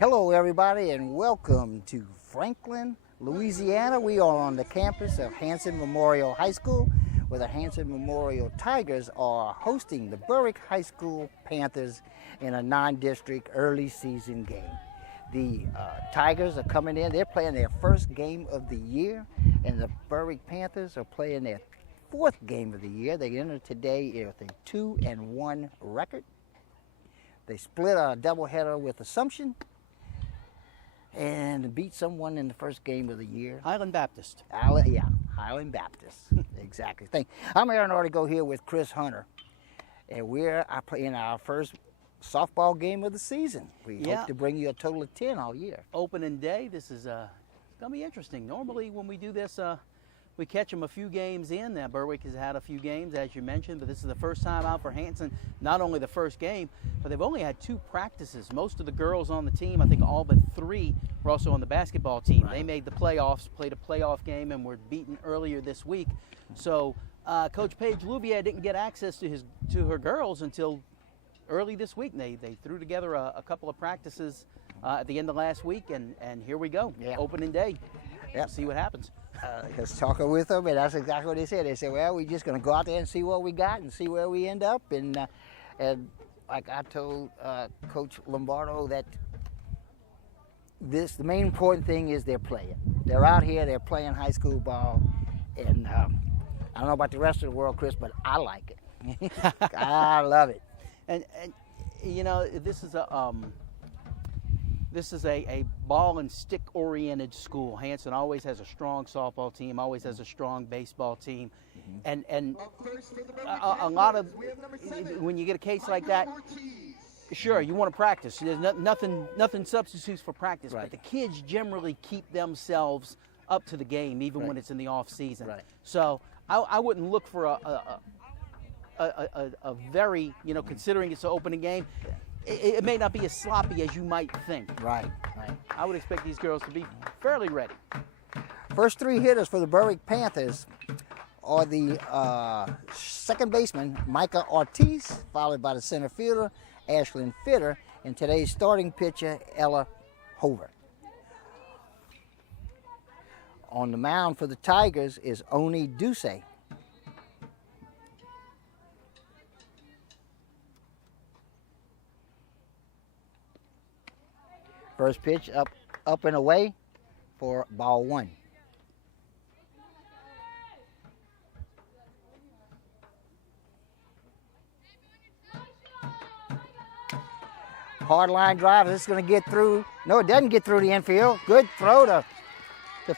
Hello everybody and welcome to Franklin, Louisiana. We are on the campus of Hanson Memorial High School where the Hanson Memorial Tigers are hosting the Berwick High School Panthers in a non-district early season game. The Tigers are coming in, they're playing their first game of the year, and the Berwick Panthers are playing their fourth game of the year. They entered today with a 2-1 record. They split a doubleheader with Assumption and beat someone in the first game of the year. Highland Baptist. Highland Baptist. Exactly. I'm Aaron Artigo here with Chris Hunter, and we're playing our first softball game of the season. We hope to bring you a total of 10 all year. Opening day. This is going to be interesting. Normally when we do this, we catch them a few games in. Now, Berwick has had a few games, as you mentioned, but this is the first time out for Hanson. Not only the first game, but they've only had 2 practices. Most of the girls on the team, I think all but 3, were also on the basketball team. Right. They made the playoffs, played a playoff game, and were beaten earlier this week. So Coach Paige Louvier didn't get access to her girls until early this week. They threw together a couple of practices at the end of last week, and here we go. Opening day. See what happens. Just talking with them, and that's exactly what they said. They said, well, we're just going to go out there and see what we got and see where we end up. And like I told Coach Lombardo, that the main important thing is they're playing. They're out here, they're playing high school ball. And I don't know about the rest of the world, Chris, but I like it. I love it. And you know, this is a ball and stick oriented school. Hanson always has a strong softball team, always has a strong baseball team. And a lot of, when you get a case like that, sure, you want to practice. There's nothing substitutes for practice, but the kids generally keep themselves up to the game even when it's in the off season. So I wouldn't look for a very, considering it's an opening game, it may not be as sloppy as you might think. Right. I would expect these girls to be fairly ready. First 3 hitters for the Berwick Panthers are the second baseman, Micah Ortiz, followed by the center fielder, Ashlyn Fitter, and today's starting pitcher, Ella Hover. On the mound for the Tigers is Oni Duce. First pitch up and away for ball 1. Hard line drive. This is going to get through. No, it doesn't get through the infield. Good throw to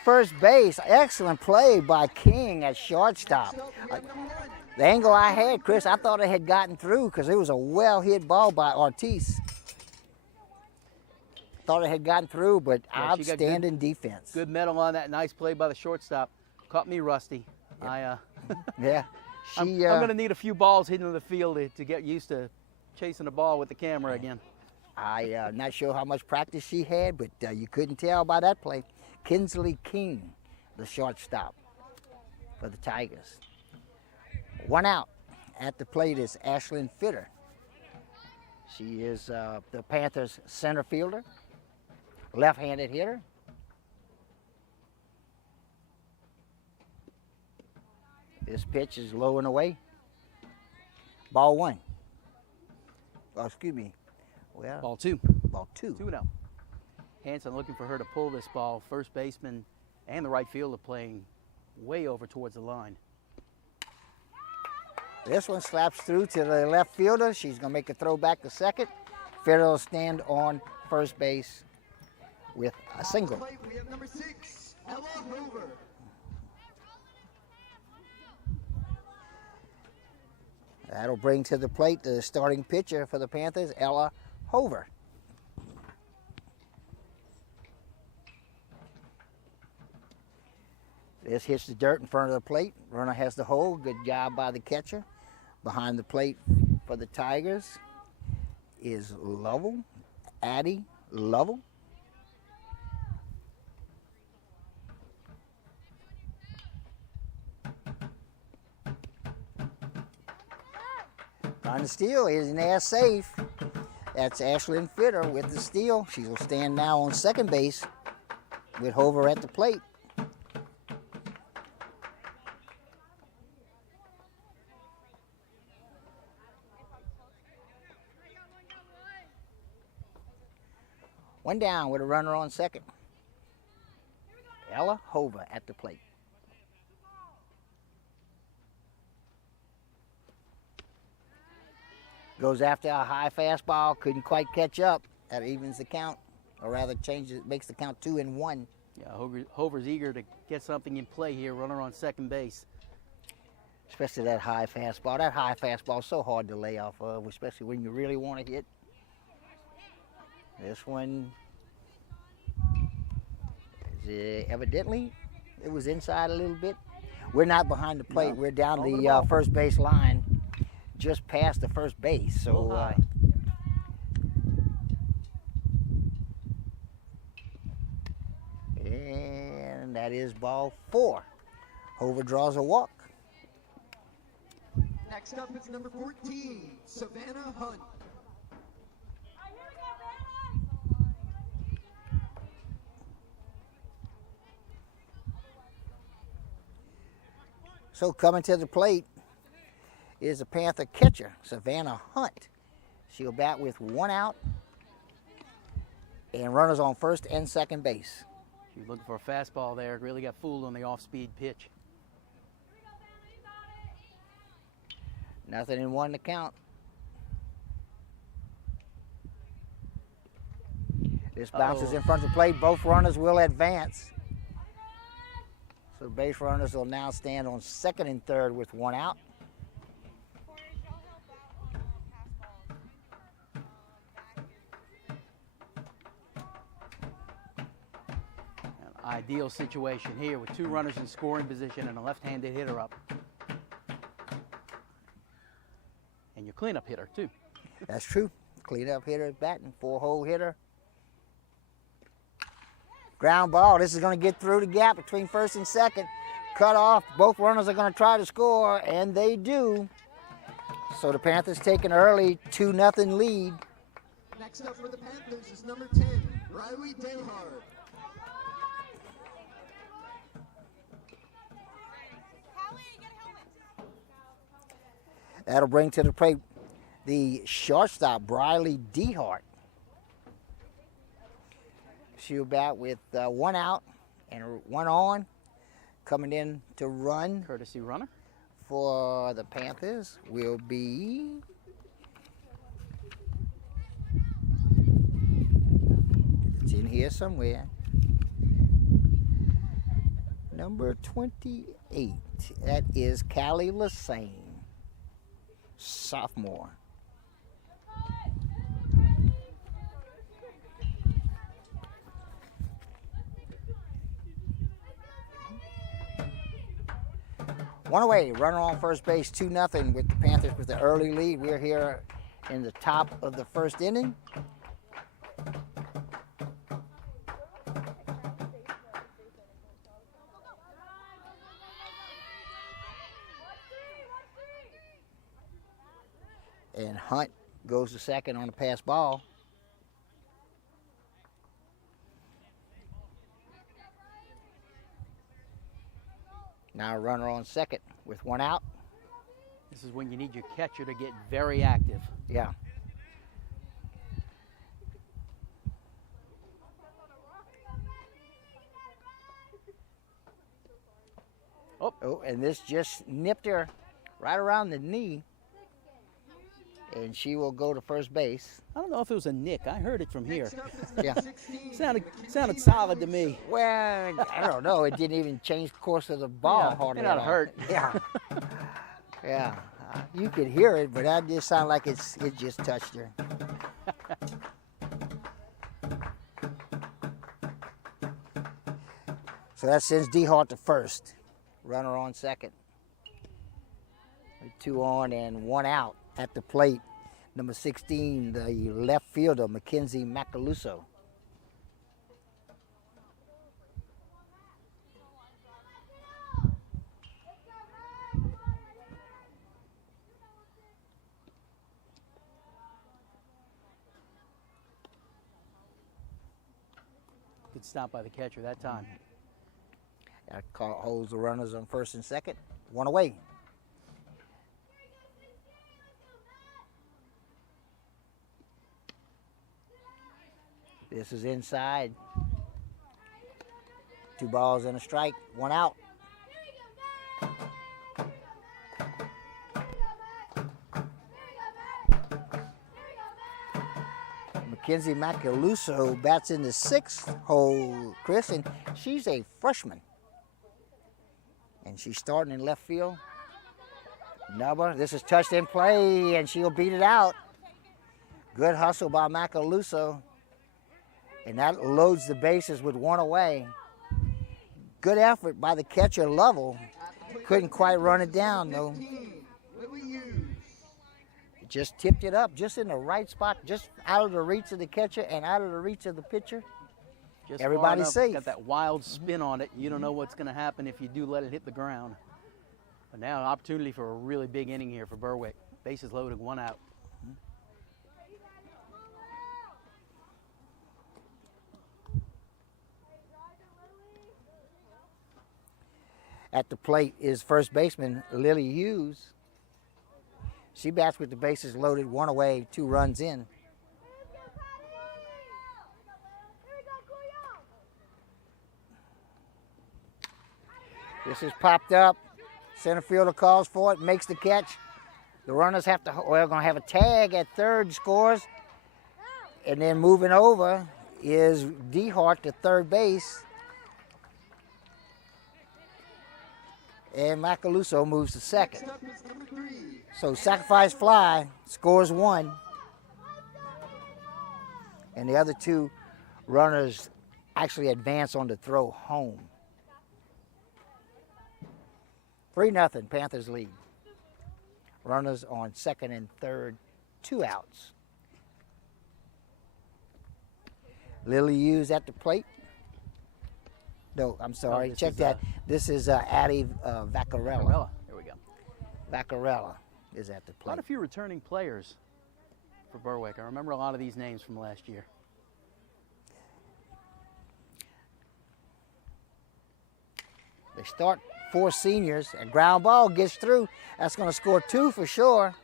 first base. Excellent play by King at shortstop. The angle I had, Chris, I thought it had gotten through because it was a well-hit ball by Ortiz. Thought it had gotten through, but outstanding defense. Good medal on that. Nice play by the shortstop. Caught me rusty. I'm going to need a few balls hitting the field to get used to chasing the ball with the camera again. I'm not sure how much practice she had, but you couldn't tell by that play. Kinsley King, the shortstop for the Tigers. 1 out. At the plate is Ashlyn Fitter. She is the Panthers' center fielder. Left-handed hitter. This pitch is low and away. Ball 1. Oh, excuse me. Well, ball 2. Ball 2. 2-0. Hanson looking for her to pull this ball. First baseman and the right fielder playing way over towards the line. This one slaps through to the left fielder. She's going to make a throw back to second. Fitter will stand on first base with a single. We have number 6, Ella Hover. That'll bring to the plate the starting pitcher for the Panthers, Ella Hover. This hits the dirt in front of the plate. Runner has the hold. Good job by the catcher. Behind the plate for the Tigers is Lovell, Addie Lovell. Trying to steal, isn't there safe? That's Ashlyn Fitter with the steal. She will stand now on second base with Hover at the plate. One down with a runner on second. Ella Hover at the plate. Goes after a high fastball, couldn't quite catch up. That evens the count, or rather changes, makes the count 2-1. Yeah, Hover's eager to get something in play here, runner on second base. Especially that high fastball. That high fastball is so hard to lay off of, especially when you really want to hit. This one, evidently, it was inside a little bit. We're not behind the plate. No. We're down Over the the ball. first base line, just past the first base. So, high. And that is ball 4. Hover draws a walk. Next up is number 14, Savannah Hunt. So coming to the plate is the Panther catcher, Savannah Hunt. She'll bat with 1 out and runners on first and second base. She was looking for a fastball there. Really got fooled on the off-speed pitch. Nothing in 1 to count. This bounces in front of the plate. Both runners will advance. So base runners will now stand on second and third with 1 out. An ideal situation here with 2 runners in scoring position and a left-handed hitter up. And your cleanup hitter, too. That's true. Cleanup hitter is batting, 4-hole hitter. Ground ball. This is going to get through the gap between first and second. Cut off. Both runners are going to try to score, and they do. So the Panthers take an early 2-0 lead. Next up for the Panthers is number 10, Riley Dayhart. That'll bring to the plate the shortstop, Briley Dehart. She'll bat with 1 out and 1 on. Coming in to run Courtesy runner. for the Panthers will be it's in here somewhere. Number 28. That is Callie Lassane, sophomore. One away, runner on first base, 2-0 with the Panthers with the early lead. We're here in the top of the first inning. And Hunt goes to second on the pass ball. Now a runner on second with 1 out. This is when you need your catcher to get very active. Yeah. Oh, and this just nipped her right around the knee. And she will go to first base. I don't know if it was a nick. I heard it from here. Next up is number Yeah. 16, Sounded solid to me. Well, I don't know. It didn't even change the course of the ball Yeah, hardly it at oughta all. hurt. Yeah. Yeah. You could hear it, but that just sounded like it just touched her. So that sends Dehart to first. Runner on second. With 2 on and 1 out at the plate. Number 16, the left fielder, Mackenzie Macaluso. Good stop by the catcher that time. That holds the runners on first and second. One away. This is inside. 2 balls and a strike. 1 out. Mackenzie Macaluso bats in the 6th hole, Chris, and she's a freshman. And she's starting in left field. Nubber, this is touched in play, and she'll beat it out. Good hustle by Macaluso. And that loads the bases with 1 away. Good effort by the catcher, Lovell. Couldn't quite run it down, though. Just tipped it up, just in the right spot, just out of the reach of the catcher and out of the reach of the pitcher. Just Everybody's safe. It's got that wild spin on it. You don't know what's going to happen if you do let it hit the ground. But now an opportunity for a really big inning here for Berwick. Bases loaded, 1 out. At the plate is first baseman Lily Hughes. She bats with the bases loaded, 1 away, 2 runs in. This is popped up. Center fielder calls for it, makes the catch. The runners have to, we're going to have a tag at third, scores. And then moving over is DeHart to third base. And Macaluso moves to second. So sacrifice fly, scores 1. And the other 2 runners actually advance on the throw home. 3-0, Panthers lead. Runners on second and third, 2 outs. Lily Hughes at the plate. No, I'm sorry. this Check is, that. This is Addie Vaccarella. There we go. Vaccarella is at the plate. Quite a few returning players for Berwick. I remember a lot of these names from last year. They start 4 seniors. A ground ball gets through. That's going to score 2 for sure.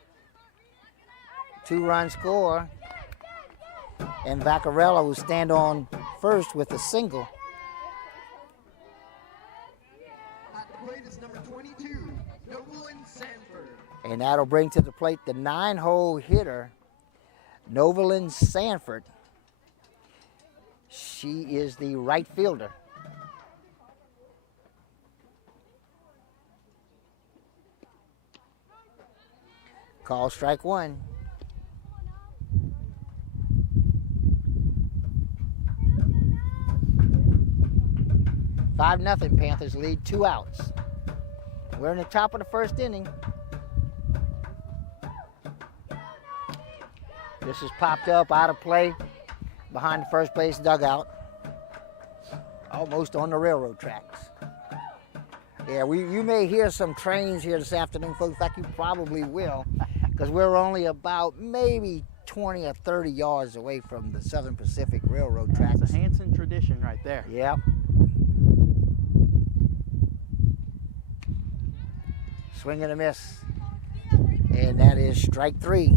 2-run score. And Vaccarella will stand on first with a single. At the plate is number 22, Novelyn Sanford. And that'll bring to the plate the 9-hole hitter, Novelyn Sanford. She is the right fielder. Call strike 1. Five nothing, Panthers lead, 2 outs. We're in the top of the first inning. This is popped up out of play behind the first base dugout. Almost on the railroad tracks. Yeah, you may hear some trains here this afternoon, folks. In fact, you probably will, because we're only about maybe 20 or 30 yards away from the Southern Pacific Railroad tracks. It's a Hanson tradition right there. Yep. Swing and a miss. And that is strike 3.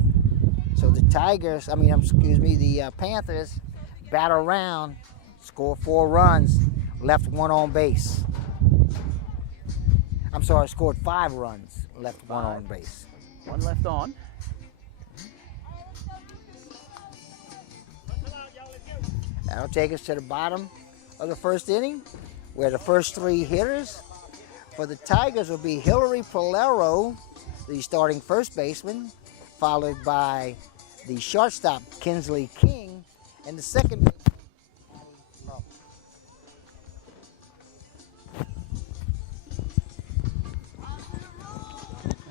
So the Tigers, the Panthers bat around, score 4 runs, left 1 on base. I'm sorry, scored 5 runs, left 1 on base. 1 left on. That'll take us to the bottom of the first inning, where the first 3 hitters for the Tigers will be Hillary Polero, the starting first baseman, followed by the shortstop, Kinsley King, and the second baseman,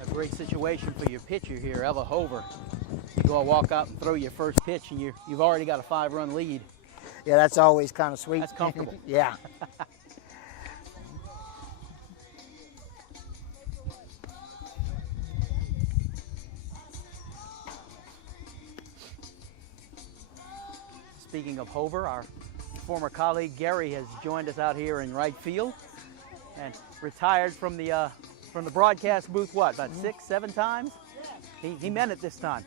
A great situation for your pitcher here, Ella Hover. You go walk out and throw your first pitch, and you've already got a 5-run lead. Yeah, that's always kind of sweet. That's comfortable. Yeah. Speaking of Hover, our former colleague Gary has joined us out here in right field, and retired from the broadcast booth. What, about 6, 7 times? He meant it this time.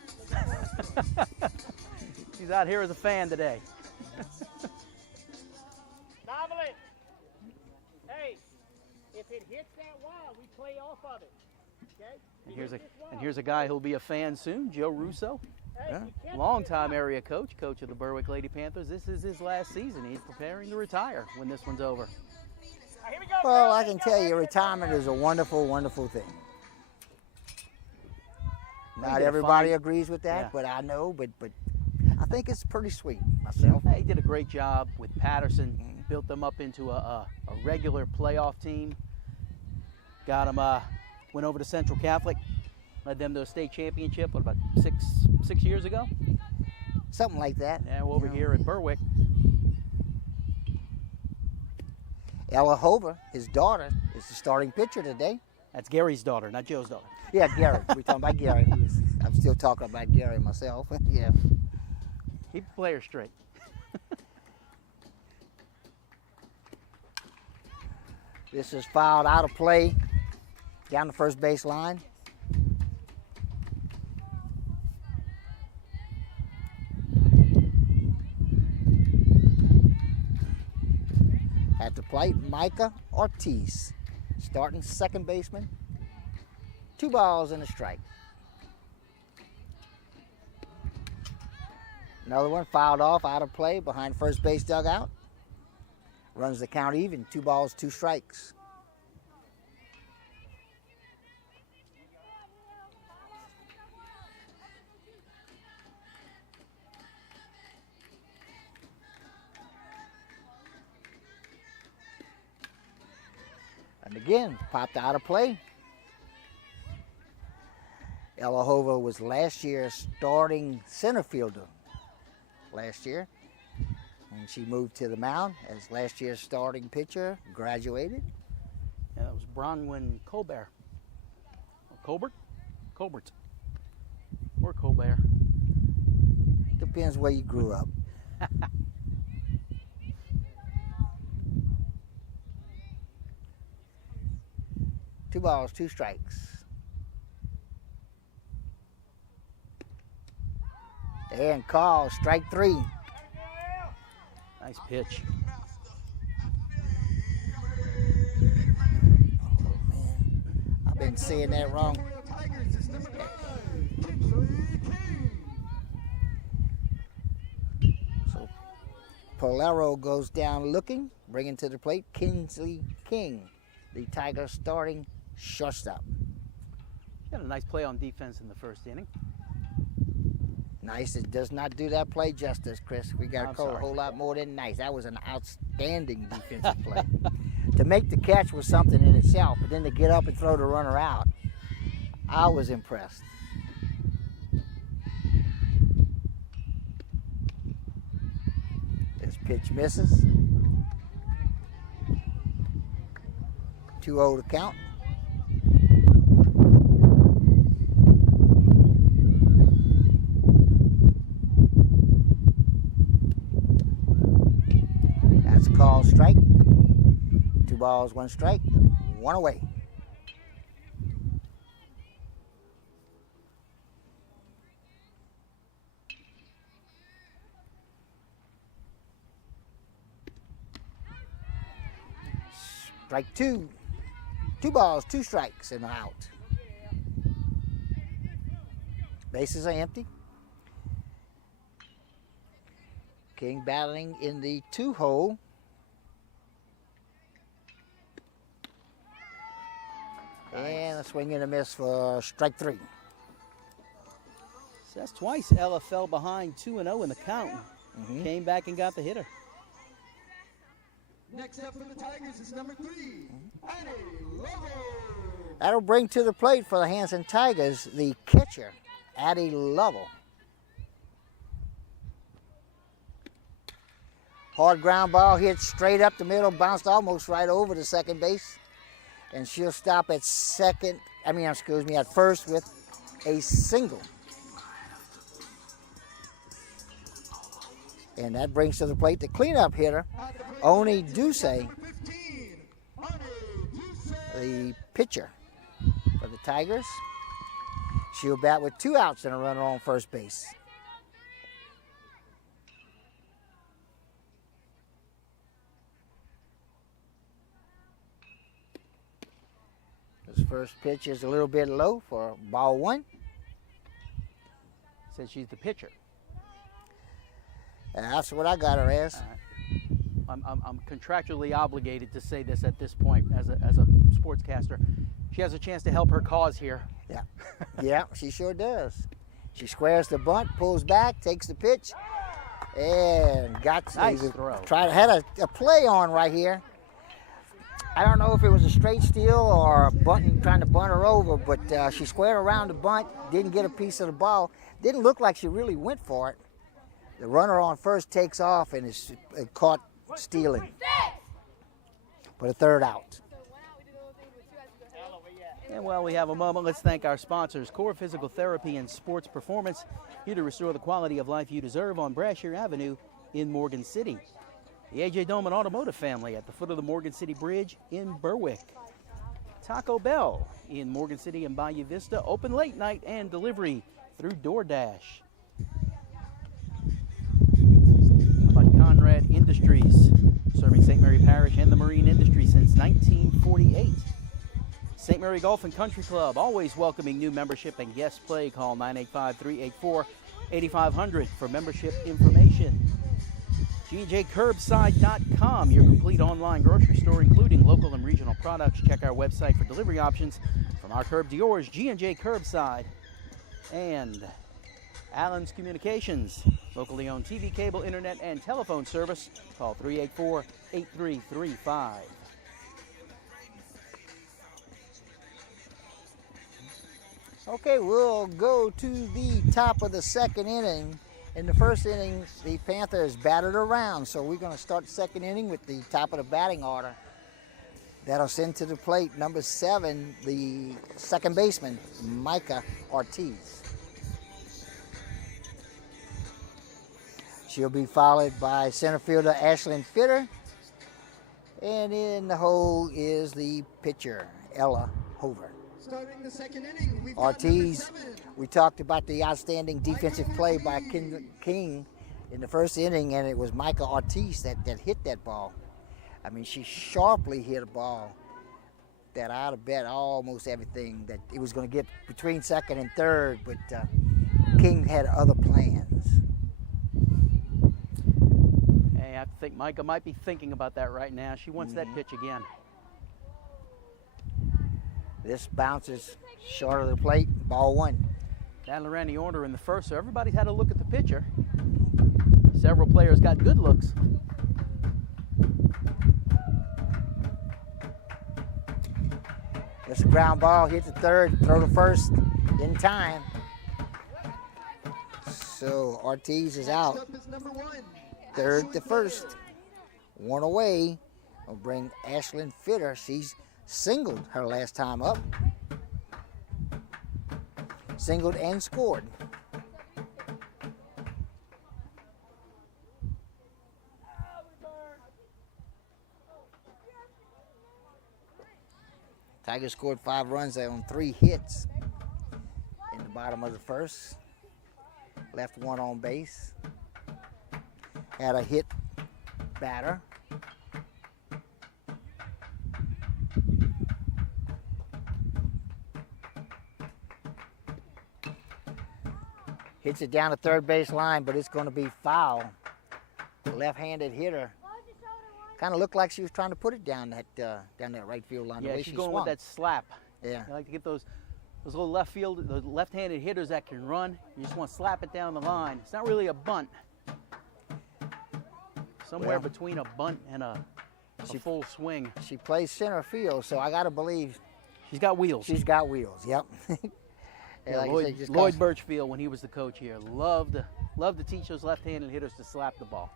He's out here as a fan today. Novelist, hey, if it hits that wall, we play off of it. Okay? And here's a guy who'll be a fan soon, Joe Russo. Longtime area coach of the Berwick Lady Panthers. This is his last season. He's preparing to retire when this one's over. Here we go, Well, I can tell you, retirement is a wonderful, wonderful thing. Not everybody agrees with that, Yeah. but I know, but I think it's pretty sweet myself. He did a great job with Patterson, built them up into a regular playoff team. Got them, went over to Central Catholic, led them to a state championship, what, about six years ago? Something like that. Now over here at Berwick. Ella Hover, his daughter, is the starting pitcher today. That's Gary's daughter, not Joe's daughter. Yeah, Gary. We're talking about Gary. I'm still talking about Gary myself. Yeah. Keep the players straight. This is fouled out of play down the first base line. At the plate, Micah Ortiz, starting second baseman. 2 balls and a strike. Another one fouled off out of play behind first base dugout. Runs the count even, 2 balls, 2 strikes. And again, popped out of play. Ella Hover was last year's starting center fielder last year. And she moved to the mound as last year's starting pitcher, graduated. And that was Bronwyn Colbert. Colbert? Colbert. Or Colbert. Depends where you grew up. Two balls, 2 strikes. And call, strike 3. Nice pitch. Oh man, I've been saying that wrong. Tigers is number 9. So Polero goes down looking, bringing to the plate Kinsley King, the Tigers starting shortstop. Got a nice play on defense in the first inning. Nice. It does not do that play justice, Chris. We got to I'm call a sorry. whole lot more than nice. That was an outstanding defensive play. To make the catch was something in itself, but then to get up and throw the runner out, I was impressed. This pitch misses. 2-0 to count. That's a call, strike. 2 balls, 1 strike, 1 away. Strike 2. 2 balls, 2 strikes, and out. Bases are empty. King battling in the 2-hole. And a swing and a miss for strike 3. So that's twice Ella fell behind 2-0 in the count. Came back and got the hitter. Next up for the Tigers is number 3, Addie Lovell. That'll bring to the plate for the Hanson Tigers the catcher, Addie Lovell. Hard ground ball hit straight up the middle, bounced almost right over to second base. And she'll stop at first with a single. And that brings to the plate the cleanup hitter, Oni Duce, Number 15, Oni Duce. the pitcher for the Tigers. She'll bat with 2 outs and a runner on first base. This first pitch is a little bit low for ball 1. Says she's the pitcher. And that's what I got her as. I'm contractually obligated to say this at this point as a sportscaster. She has a chance to help her cause here. Yeah, yeah, she sure does. She squares the bunt, pulls back, takes the pitch, and got Nice throw. Had a play on right here. I don't know if it was a straight steal or trying to bunt her over, but she squared around the bunt, didn't get a piece of the ball. Didn't look like she really went for it. The runner on first takes off and is caught stealing. But a third out. And while we have a moment, let's thank our sponsors, Core Physical Therapy and Sports Performance, here to restore the quality of life you deserve on Brashear Avenue in Morgan City. The A.J. Doman Automotive family at the foot of the Morgan City Bridge in Berwick. Taco Bell in Morgan City and Bayou Vista, open late night and delivery through DoorDash. How about Conrad Industries, serving St. Mary Parish and the marine industry since 1948. St. Mary Golf and Country Club, always welcoming new membership and guest play. Call 985-384-8500 for membership information. GJCurbside.com, your complete online grocery store, including local and regional products. Check our website for delivery options from our curb to yours, G&J Curbside. And Allen's Communications, locally owned TV, cable, internet, and telephone service. Call 384-8335. Okay, we'll go to the top of the second inning. In the first inning, the Panthers batted around, so we're going to start the second inning with the top of the batting order. That'll send to the plate number 7, the second baseman, Micah Ortiz. She'll be followed by center fielder Ashlyn Fitter. And in the hole is the pitcher, Ella Hover. Starting the second inning, we've got Ortiz, number 7. we talked about the outstanding defensive play by King in the first inning, and it was Micah Ortiz that hit that ball. I mean, she sharply hit a ball that I'd have bet almost everything that it was going to get between second and third, but King had other plans. Hey, I have to think Micah might be thinking about that right now. She wants that pitch again. This bounces short of the plate, ball 1. That ran the order in the first, so everybody's had a look at the pitcher. Several players got good looks. It's a ground ball, hit the third, throw to first in time. So Ortiz is out. Next up is number 1. Third to first. 1 away. We'll bring Ashlyn Fitter. She's singled her last time up. Singled and scored. Tigers scored 5 runs on 3 hits in the bottom of the first. Left 1 on base. Had a hit batter. Hits it down the third base line, but it's going to be foul. The left-handed hitter kind of looked like she was trying to put it down that right field line. Yeah, the way she's she going swung. with that slap. Yeah. I like to get those little those left-handed hitters that can run. You just want to slap it down the line. It's not really a bunt. Somewhere Well, between a bunt and a full swing. She plays center field, so I got to believe She's got wheels. she's got wheels. Yep. Yeah, like I Lloyd, say, just Lloyd cause- Birchfield, when he was the coach here, loved to teach those left-handed hitters to slap the ball.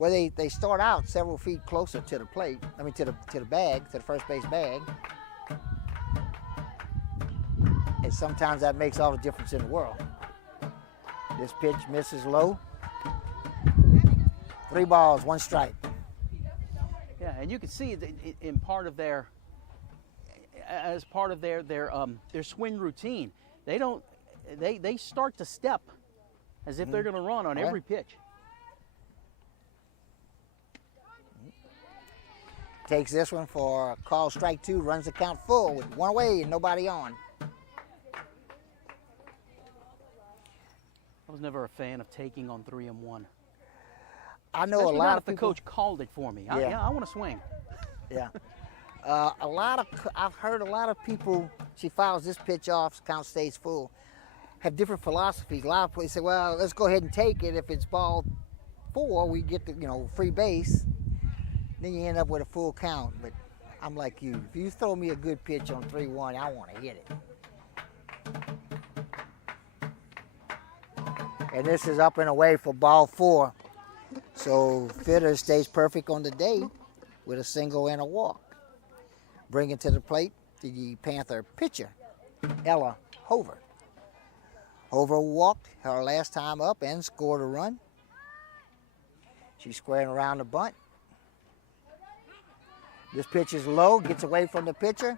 Well, they start out several feet closer to the plate. I mean, to the bag, to the first base bag. And sometimes that makes all the difference in the world. This pitch misses low. 3 balls, 1 strike. Yeah, and you can see in part of their, as part of their swing routine, they start to step as if they're going to run on every pitch. Takes this one for call strike 2, runs the count full with 1 away and nobody on. I was never a fan of taking on 3 and 1. I know Especially a lot not of if the people. coach called it for me. Yeah. I want to swing. Yeah. I've heard a lot of people, she fouls this pitch off, count stays full, have different philosophies. A lot of players say, well, let's go ahead and take it. If it's ball 4, we get the free base. Then you end up with a full count. But I'm like you. If you throw me a good pitch on 3-1, I want to hit it. And this is up and away for ball 4. So Fitter stays perfect on the day with a single and a walk. Bringing to the plate the Panther pitcher, Ella Hover. Hover walked her last time up and scored a run. She's squaring around the bunt. This pitch is low, gets away from the pitcher.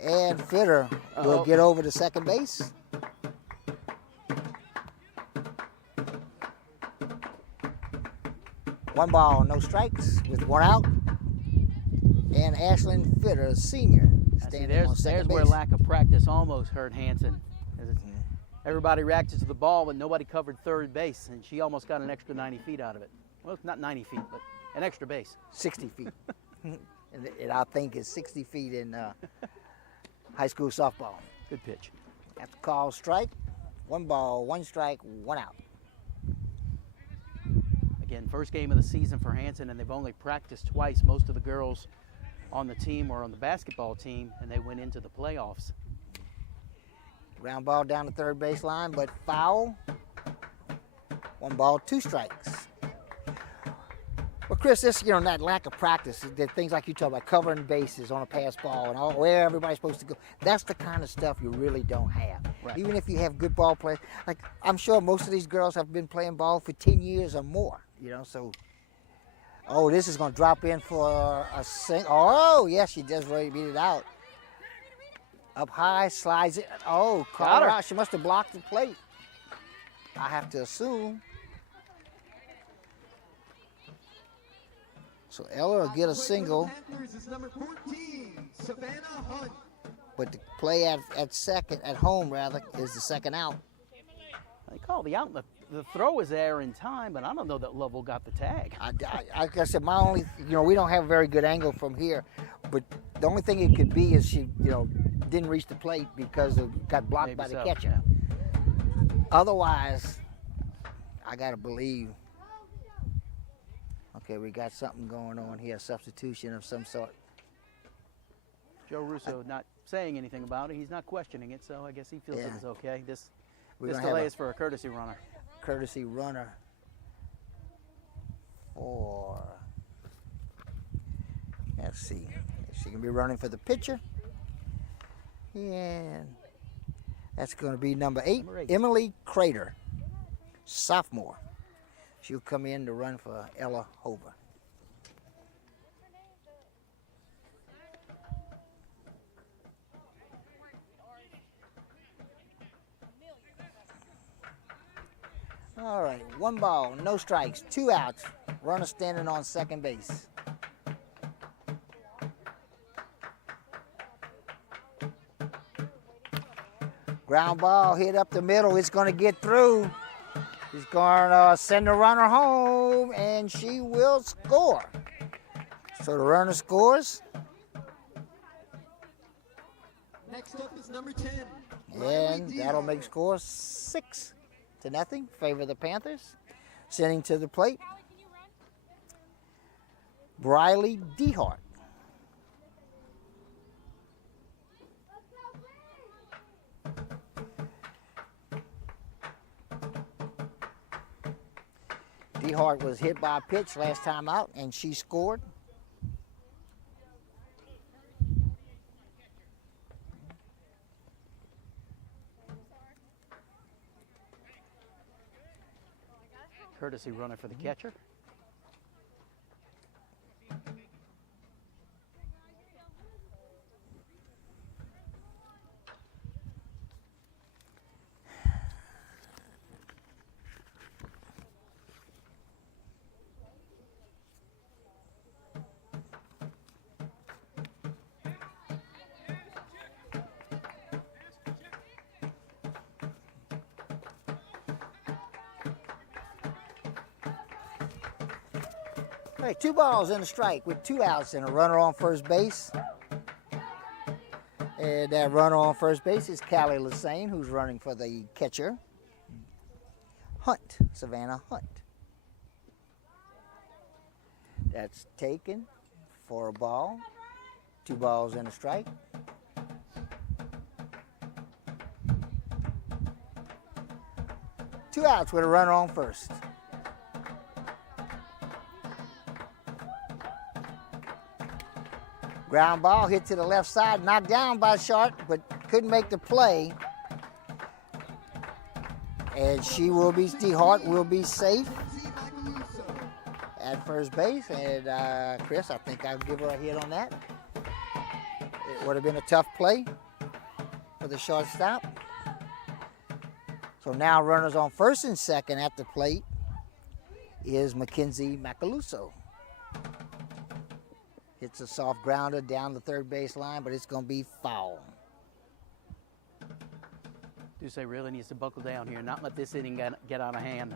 And Fitter will get over to second base. One ball, no strikes, with 1 out. And Ashlyn Fitter, senior, standing on second base. There's where lack of practice almost hurt Hanson. Everybody reacted to the ball, but nobody covered third base, and she almost got an extra 90 feet out of it. Well, not 90 feet, but an extra base. 60 feet. And I think it's 60 feet in high school softball. Good pitch. After call strike, 1 ball, 1 strike, 1 out. Again, first game of the season for Hanson, and they've only practiced twice. Most of the girls on the team or on the basketball team, and they went into the playoffs. Ground ball down the third baseline, but foul. 1 ball, 2 strikes. Well, Chris, this, that lack of practice, the things like you talk about, covering bases on a pass ball and all, where everybody's supposed to go, that's the kind of stuff you really don't have. Right. Even if you have good ball players. Like, I'm sure most of these girls have been playing ball for 10 years or more, so. Oh, this is going to drop in for a sing. Oh, yes, she does really beat it out. Up high, slides it. Oh, caught her out. She must have blocked the plate, I have to assume. So Ella will get a single. Panthers is number 14, Savannah Hunt. But the play at home, is the second out. They call the out. The throw was there in time, but I don't know that Lovell got the tag. Like I said, my only, we don't have a very good angle from here. But the only thing it could be is she, didn't reach the plate because it got blocked Maybe by the so, catcher. yeah. Otherwise, I got to believe. Okay, we got something going on here, a substitution of some sort. Joe Russo not saying anything about it. He's not questioning it, so I guess he feels it's okay. This delay is for a courtesy runner. Courtesy runner for, let's see, she can be running for the pitcher. And that's going to be number 8, Emily Crater, sophomore. She'll come in to run for Ella Hover. All right, 1 ball, no strikes, 2 outs. Runner standing on second base. Ground ball hit up the middle. It's going to get through. He's going to send the runner home, and she will score. So the runner scores. Next up is number 10. And that'll make score 6-0. Favor the Panthers. Sending to the plate, Briley Dehart. Dehart was hit by a pitch last time out, and she scored. courtesy runner for the catcher. All right, 2 balls and a strike with 2 outs and a runner on first base. And that runner on first base is Callie Lassane, who's running for the catcher, Hunt, Savannah Hunt. That's taken for a ball. 2 balls and a strike. Two outs with a runner on first. Ground ball hit to the left side, knocked down by Sharp, but couldn't make the play. And she will be, DeHart will be safe at first base. And Chris, I think I'll give her a hit on that. It would have been a tough play for the shortstop. So now runners on first and second at the plate is Mackenzie Macaluso. Hits a soft grounder down the third base line, but it's going to be foul. Duce really needs to buckle down here, not let this inning get out of hand.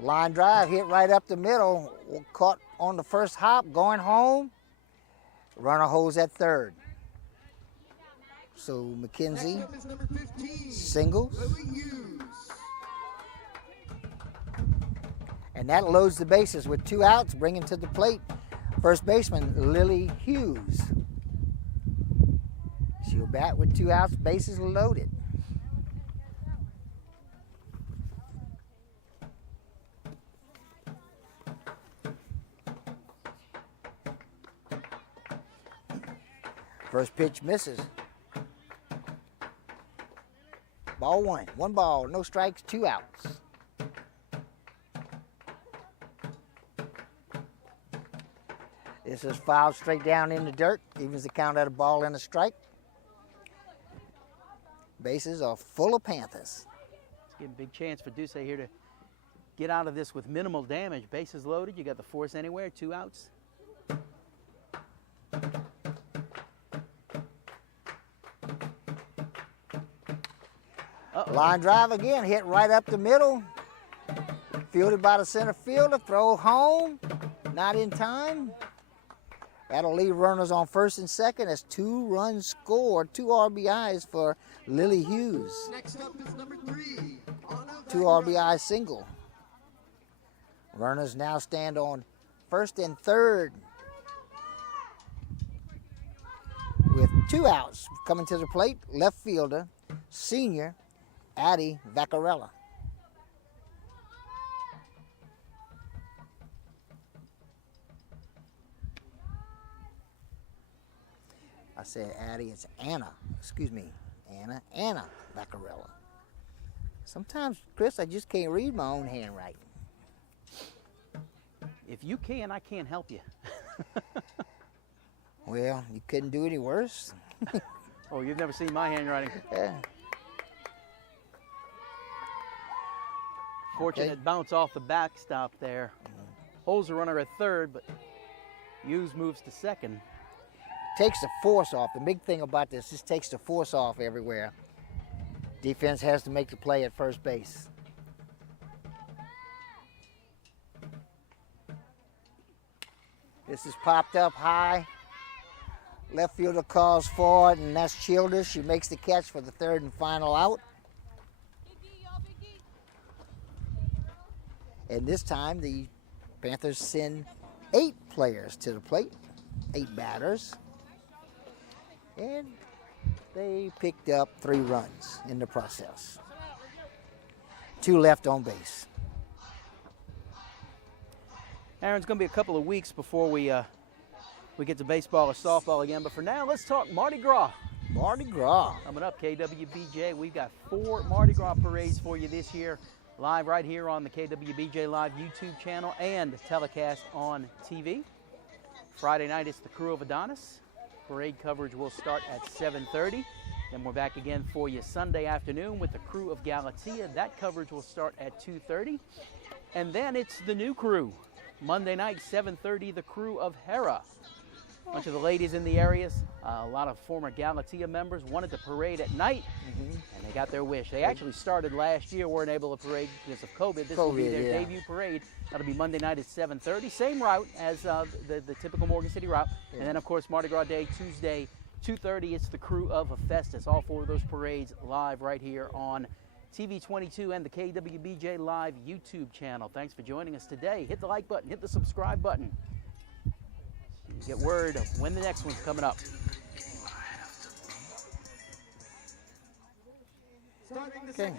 Line drive hit right up the middle, caught on the first hop, going home. Runner holds at third. So McKenzie Next up is number 15, singles, Lily Hughes. and that loads the bases with 2 outs, bringing to the plate first baseman Lily Hughes. She'll bat with 2 outs, bases loaded. First pitch misses. Ball 1. 1 ball, no strikes, 2 outs. This is fouled straight down in the dirt. Evens the count at a ball and a strike. Bases are full of Panthers. It's getting a big chance for Duce here to get out of this with minimal damage. Bases loaded. You got the force anywhere. 2 outs. Uh-oh. Line drive again, hit right up the middle. Fielded by the center fielder, throw home, not in time. That'll leave runners on first and second as 2 runs scored, 2 RBIs for Lily Hughes. Next up is number 3, Anna 2 RBI single. Runners now stand on first and third with 2 outs. Coming to the plate, left fielder, senior Addie Vaccarella. I said Addie, it's Anna. Excuse me, Anna Vaccarella. Sometimes, Chris, I just can't read my own handwriting. If you can, I can't help you. Well, you couldn't do any worse. Oh, you've never seen my handwriting. Yeah. Fortunate Okay. bounce off the backstop there. Holds the runner at third, but Hughes moves to second. Takes the force off. The big thing about this takes the force off everywhere. Defense has to make the play at first base. This is popped up high. Left fielder calls for it, and that's Childers. She makes the catch for the third and final out. And this time the Panthers send 8 players to the plate, 8 batters. And they picked up 3 runs in the process. 2 left on base. Aaron, it's going to be a couple of weeks before we we get to baseball or softball again. But for now, let's talk Mardi Gras. Mardi Gras. Coming up, KWBJ, we've got 4 Mardi Gras parades for you this year, live right here on the KWBJ Live YouTube channel and telecast on TV. Friday night, it's the Crew of Adonis. Parade coverage will start at 7:30. Then we're back again for you Sunday afternoon with the Crew of Galatea. That coverage will start at 2:30. And then it's the new crew. Monday night, 7:30, the Crew of Hera. A bunch of the ladies in the areas, a lot of former Galatea members wanted to parade at night, and they got their wish. They actually started last year, weren't able to parade because of COVID. This will be their debut parade. That'll be Monday night at 7:30. Same route as the typical Morgan City route. Yeah. And then, of course, Mardi Gras Day, Tuesday, 2:30, it's the Crew of Hephaestus. All 4 of those parades live right here on TV 22 and the KWBJ Live YouTube channel. Thanks for joining us today. Hit the like button, hit the subscribe button. Get word of when the next one's coming up. Okay.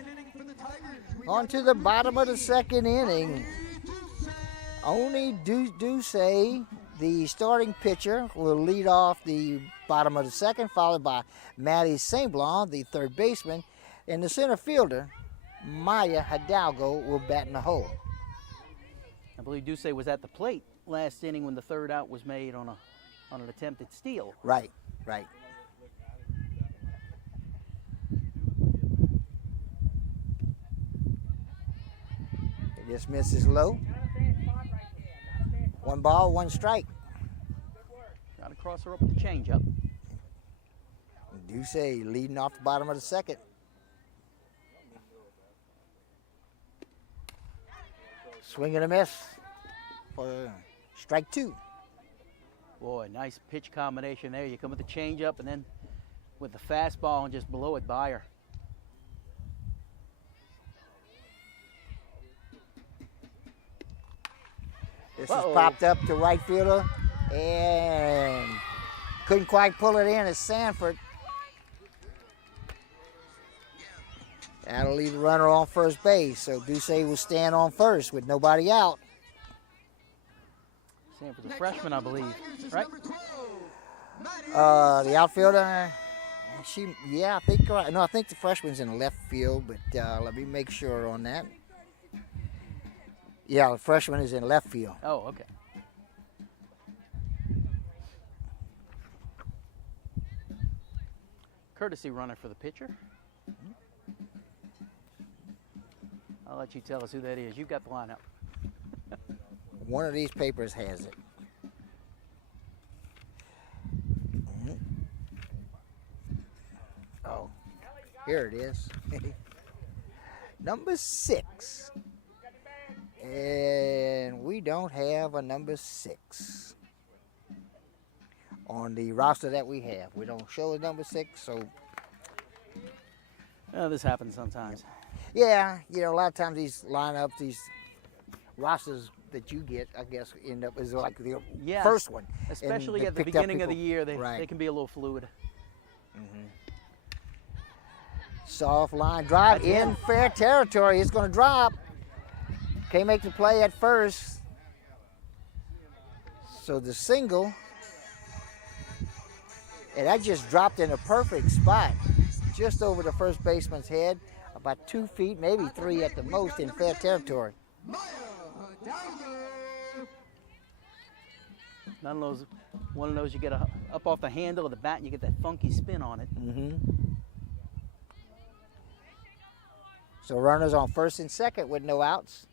On to the bottom of the second inning. Only Duce, the starting pitcher, will lead off the bottom of the second, followed by Maddie St. Blanc, the third baseman, and the center fielder, Maya Hidalgo, will bat in the hole. I believe Duce was at the plate last inning when the third out was made on an attempted steal. Right, right. It just misses low. 1 ball, 1 strike. Got to cross her up with the changeup. Duce leading off the bottom of the second. Swing and a miss for strike 2. Boy, nice pitch combination there. You come with the changeup and then with the fastball and just blow it by her. This is popped up to right fielder and couldn't quite pull it in as Sanford. That'll leave the runner on first base, so Duce will stand on first with nobody out. Sanford's a freshman, I believe, right? The outfielder, I think, no, I think the freshman's in the left field, but let me make sure on that. Yeah, the freshman is in left field. Oh, okay. Courtesy runner for the pitcher. I'll let you tell us who that is. You've got the lineup. One of these papers has it. Oh, here it is. Number 6. And we don't have a number 6 on the roster that we have. We don't show a number 6, so. Oh, this happens sometimes. Yeah, a lot of times these lineups, these rosters that you get, I guess, end up as like the first one. Especially at the beginning of the year, they can be a little fluid. Soft line drive in fair territory. It's going to drop. Can't make the play at first. So the single, and that just dropped in a perfect spot, just over the first baseman's head, about 2 feet, maybe 3 at the most in fair territory. One of those you get up off the handle of the bat and you get that funky spin on it. So runners on first and second with no outs.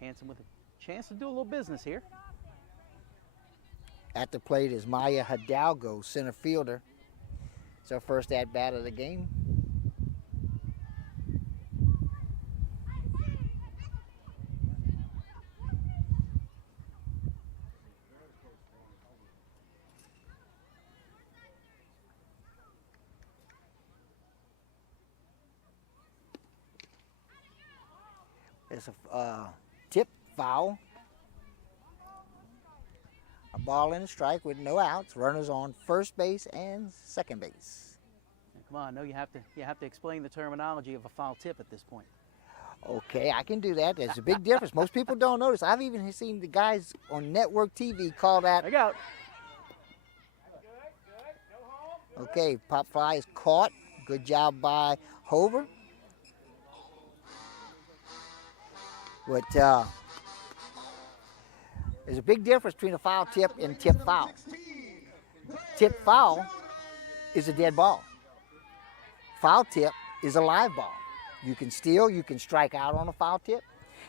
Hanson with a chance to do a little business here. At the plate is Maya Hidalgo, center fielder. It's our first at-bat of the game. It's a tip foul. A ball and a strike with no outs. Runners on first base and second base. Come on, no, you have to explain the terminology of a foul tip at this point. Okay, I can do that. There's a big difference. Most people don't notice. I've even seen the guys on network TV call that. Look out. Okay, pop fly is caught. Good job by Hover. But there's a big difference between a foul tip and tip foul. Tip foul is a dead ball. Foul tip is a live ball. You can steal, you can strike out on a foul tip,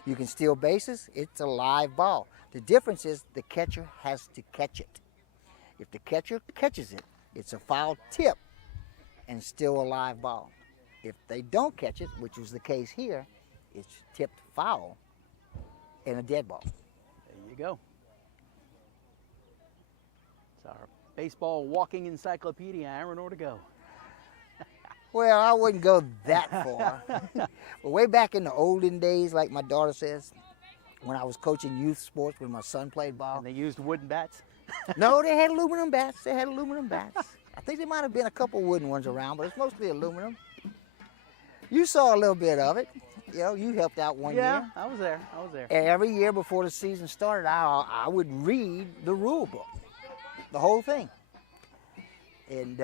you can steal bases, it's a live ball. The difference is the catcher has to catch it. If the catcher catches it, it's a foul tip and still a live ball. If they don't catch it, which was the case here, it's tipped foul and a dead ball. There you go. It's our baseball walking encyclopedia, Aaron, or to go. Well, I wouldn't go that far. But way back in the olden days, like my daughter says, when I was coaching youth sports when my son played ball. And they used wooden bats? No, they had aluminum bats. I think there might have been a couple wooden ones around, but it's mostly aluminum. You saw a little bit of it. You know, you helped out one year. Yeah, I was there. Every year before the season started, I would read the rule book, the whole thing. And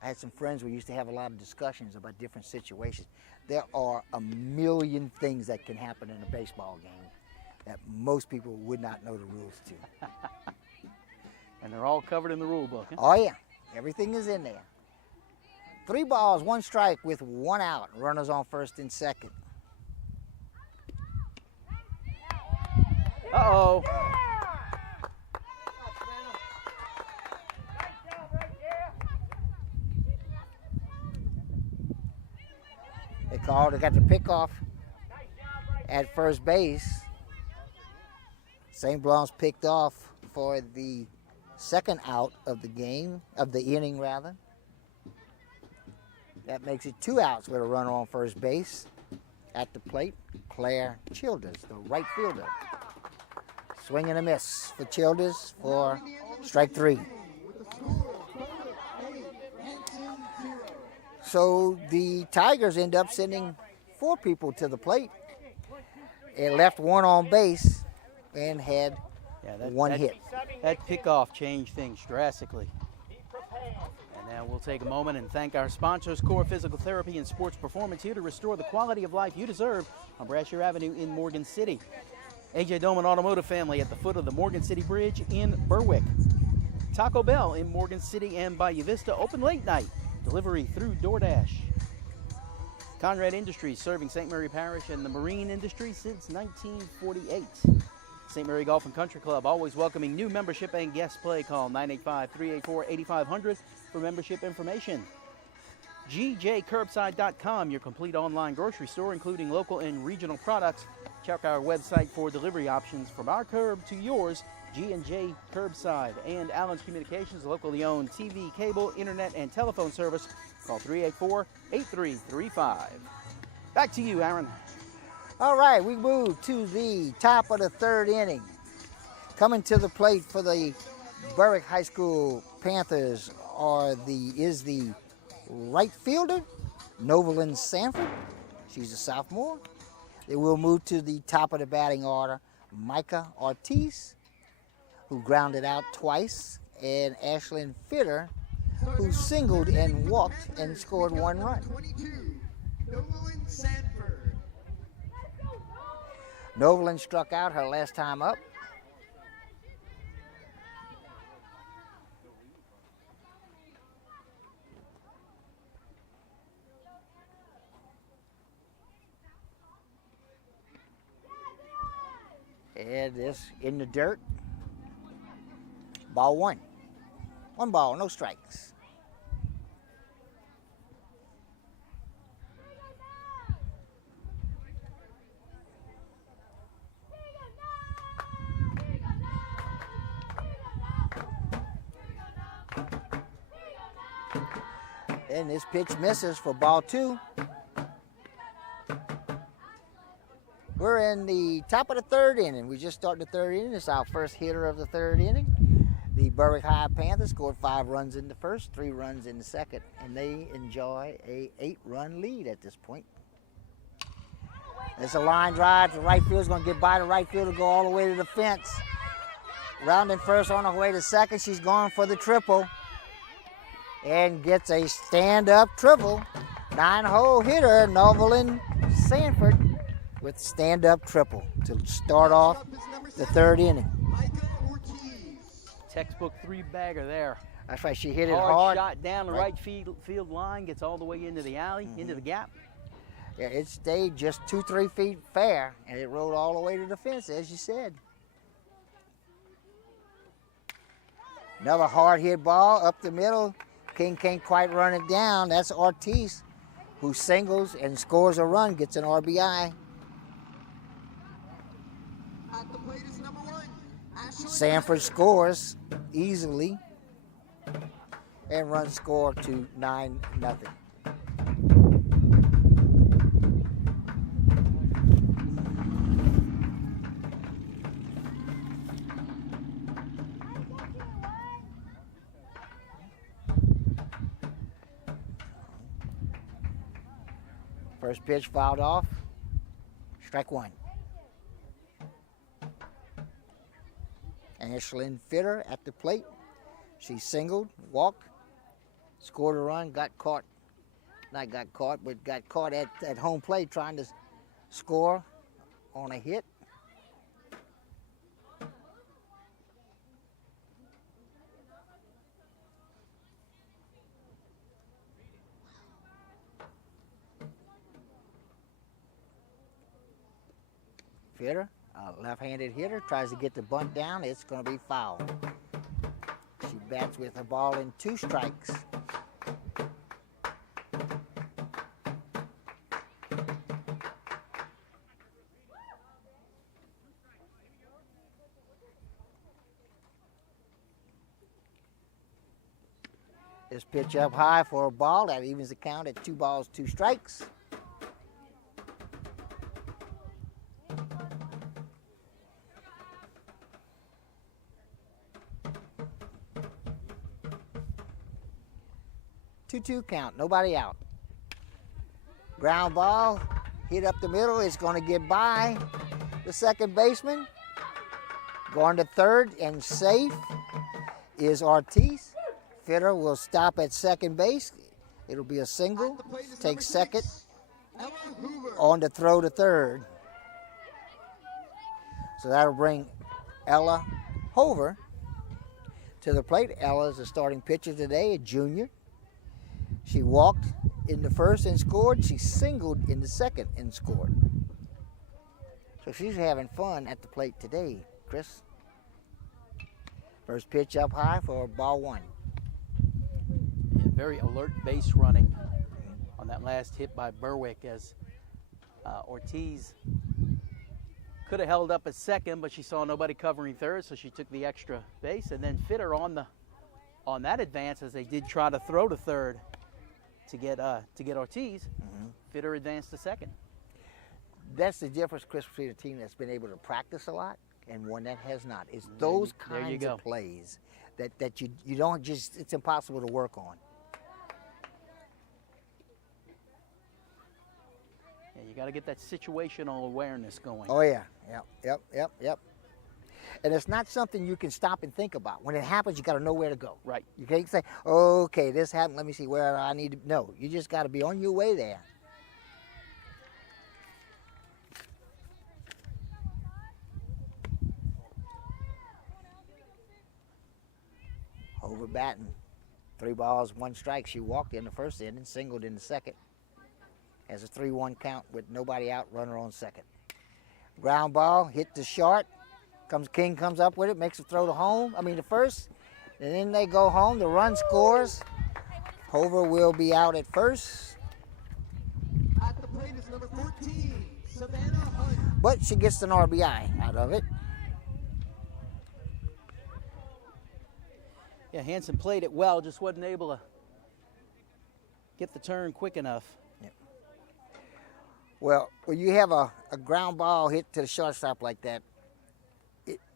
I had some friends we used to have a lot of discussions about different situations. There are a million things that can happen in a baseball game that most people would not know the rules to. And they're all covered in the rule book. Huh? Oh yeah, everything is in there. 3 balls, 1 strike with 1 out. Runners on first and second. Uh-oh. They got the pickoff at first base. St. Blanc's picked off for the second out of the game, of the inning rather. That makes it 2 outs with a runner on first base. At the plate, Claire Childers, the right fielder. Swing and a miss for Childers for strike 3. So the Tigers end up sending 4 people to the plate. It left 1 on base and had 1 hit. That pickoff changed things drastically. And now we'll take a moment and thank our sponsors, Core Physical Therapy and Sports Performance, here to restore the quality of life you deserve on Brashear Avenue in Morgan City. AJ Doman Automotive Family at the foot of the Morgan City Bridge in Berwick. Taco Bell in Morgan City and Bayou Vista, open late night. Delivery through DoorDash. Conrad Industries, serving St. Mary Parish and the marine industry since 1948. St. Mary Golf and Country Club, always welcoming new membership and guest play. Call 985-384-8500 for membership information. GJCurbside.com, your complete online grocery store, including local and regional products. Check our website for delivery options from our curb to yours. G&J Curbside. And Allen's Communications, locally owned TV, cable, internet, and telephone service. Call 384-8335. Back to you, Aaron. All right, we move to the top of the 3rd inning. Coming to the plate for the Berwick High School Panthers is the right fielder, Novelyn Sanford. She's a sophomore. They will move to the top of the batting order, Micah Ortiz, who grounded out twice, and Ashlyn Fitter, who singled and walked and scored 1 run. 22, Novelyn Sanford. Novelyn struck out her last time up. And this in the dirt. Ball 1. 1 ball, no strikes. And this pitch misses for ball 2. We're in the top of the 3rd inning. We just started the 3rd inning. It's our first hitter of the 3rd inning. The Berwick High Panthers scored 5 runs in the first, 3 runs in the second, and they enjoy a 8-run lead at this point. It's a line drive. The right field's going to get by the right fielder, go all the way to the fence. Rounding first on her way to second. She's going for the triple. and gets a stand-up triple. 9-hole hitter, Novelyn Sanford, with stand-up triple to start off the third inning. Textbook three-bagger there. That's right, she hit it Hard hard. shot down the right field line, gets all the way into the alley, into the gap. Yeah, it stayed just 2-3 feet fair, and it rolled all the way to the fence, as you said. Another hard hit ball up the middle. King can't quite run it down. That's Ortiz, who singles and scores a run, gets an RBI. At the plate is number 1, Ashley. Sanford scores easily, and runs score to 9-0. First pitch fouled off. Strike one. Ashlyn Fitter at the plate. She singled, walked, scored a run, got caught. Not got caught, but got caught at home plate trying to score on a hit. Fitter, a left-handed hitter, tries to get the bunt down. It's going to be foul. She bats with the ball in 2 strikes. This pitch up high for a ball. That evens the count at 2 balls, 2 strikes. Two count, nobody out. Ground ball, hit up the middle. It's going to get by the second baseman. Going to third and safe is Ortiz. Fitter will stop at second base. It'll be a single. Take second. On to throw to third. So that'll bring Ella Hoover to the plate. Ella is the starting pitcher today, a junior. She walked in the first and scored. She singled in the second and scored. So she's having fun at the plate today, Chris. First pitch up high for ball 1. Yeah, very alert base running on that last hit by Berwick, as Ortiz could have held up at second, but she saw nobody covering third, so she took the extra base. And then Fitter on that advance, as they did try to throw to third to get Ortiz. Fitter advanced to second. That's the difference, Chris, between a team that's been able to practice a lot and one that has not. It's those kinds of plays that you don't just, it's impossible to work on. Yeah, you got to get that situational awareness going. Oh yeah, yep. And it's not something you can stop and think about. When it happens, you got to know where to go. Right. You can't say, okay, this happened, let me see where I need to. No, you just got to be on your way there. Over batting. 3 balls, 1 strike. She walked in the first inning, singled in the second. Has a 3-1 count with nobody out, runner on second. Ground ball, hit the short. King comes up with it, makes a throw to first. And then they go home. The run scores. Hoover will be out at first. At the plate is number 14, Savannah Hunt. But she gets an RBI out of it. Yeah, Hanson played it well, just wasn't able to get the turn quick enough. Yep. Well, when you have a ground ball hit to the shortstop like that,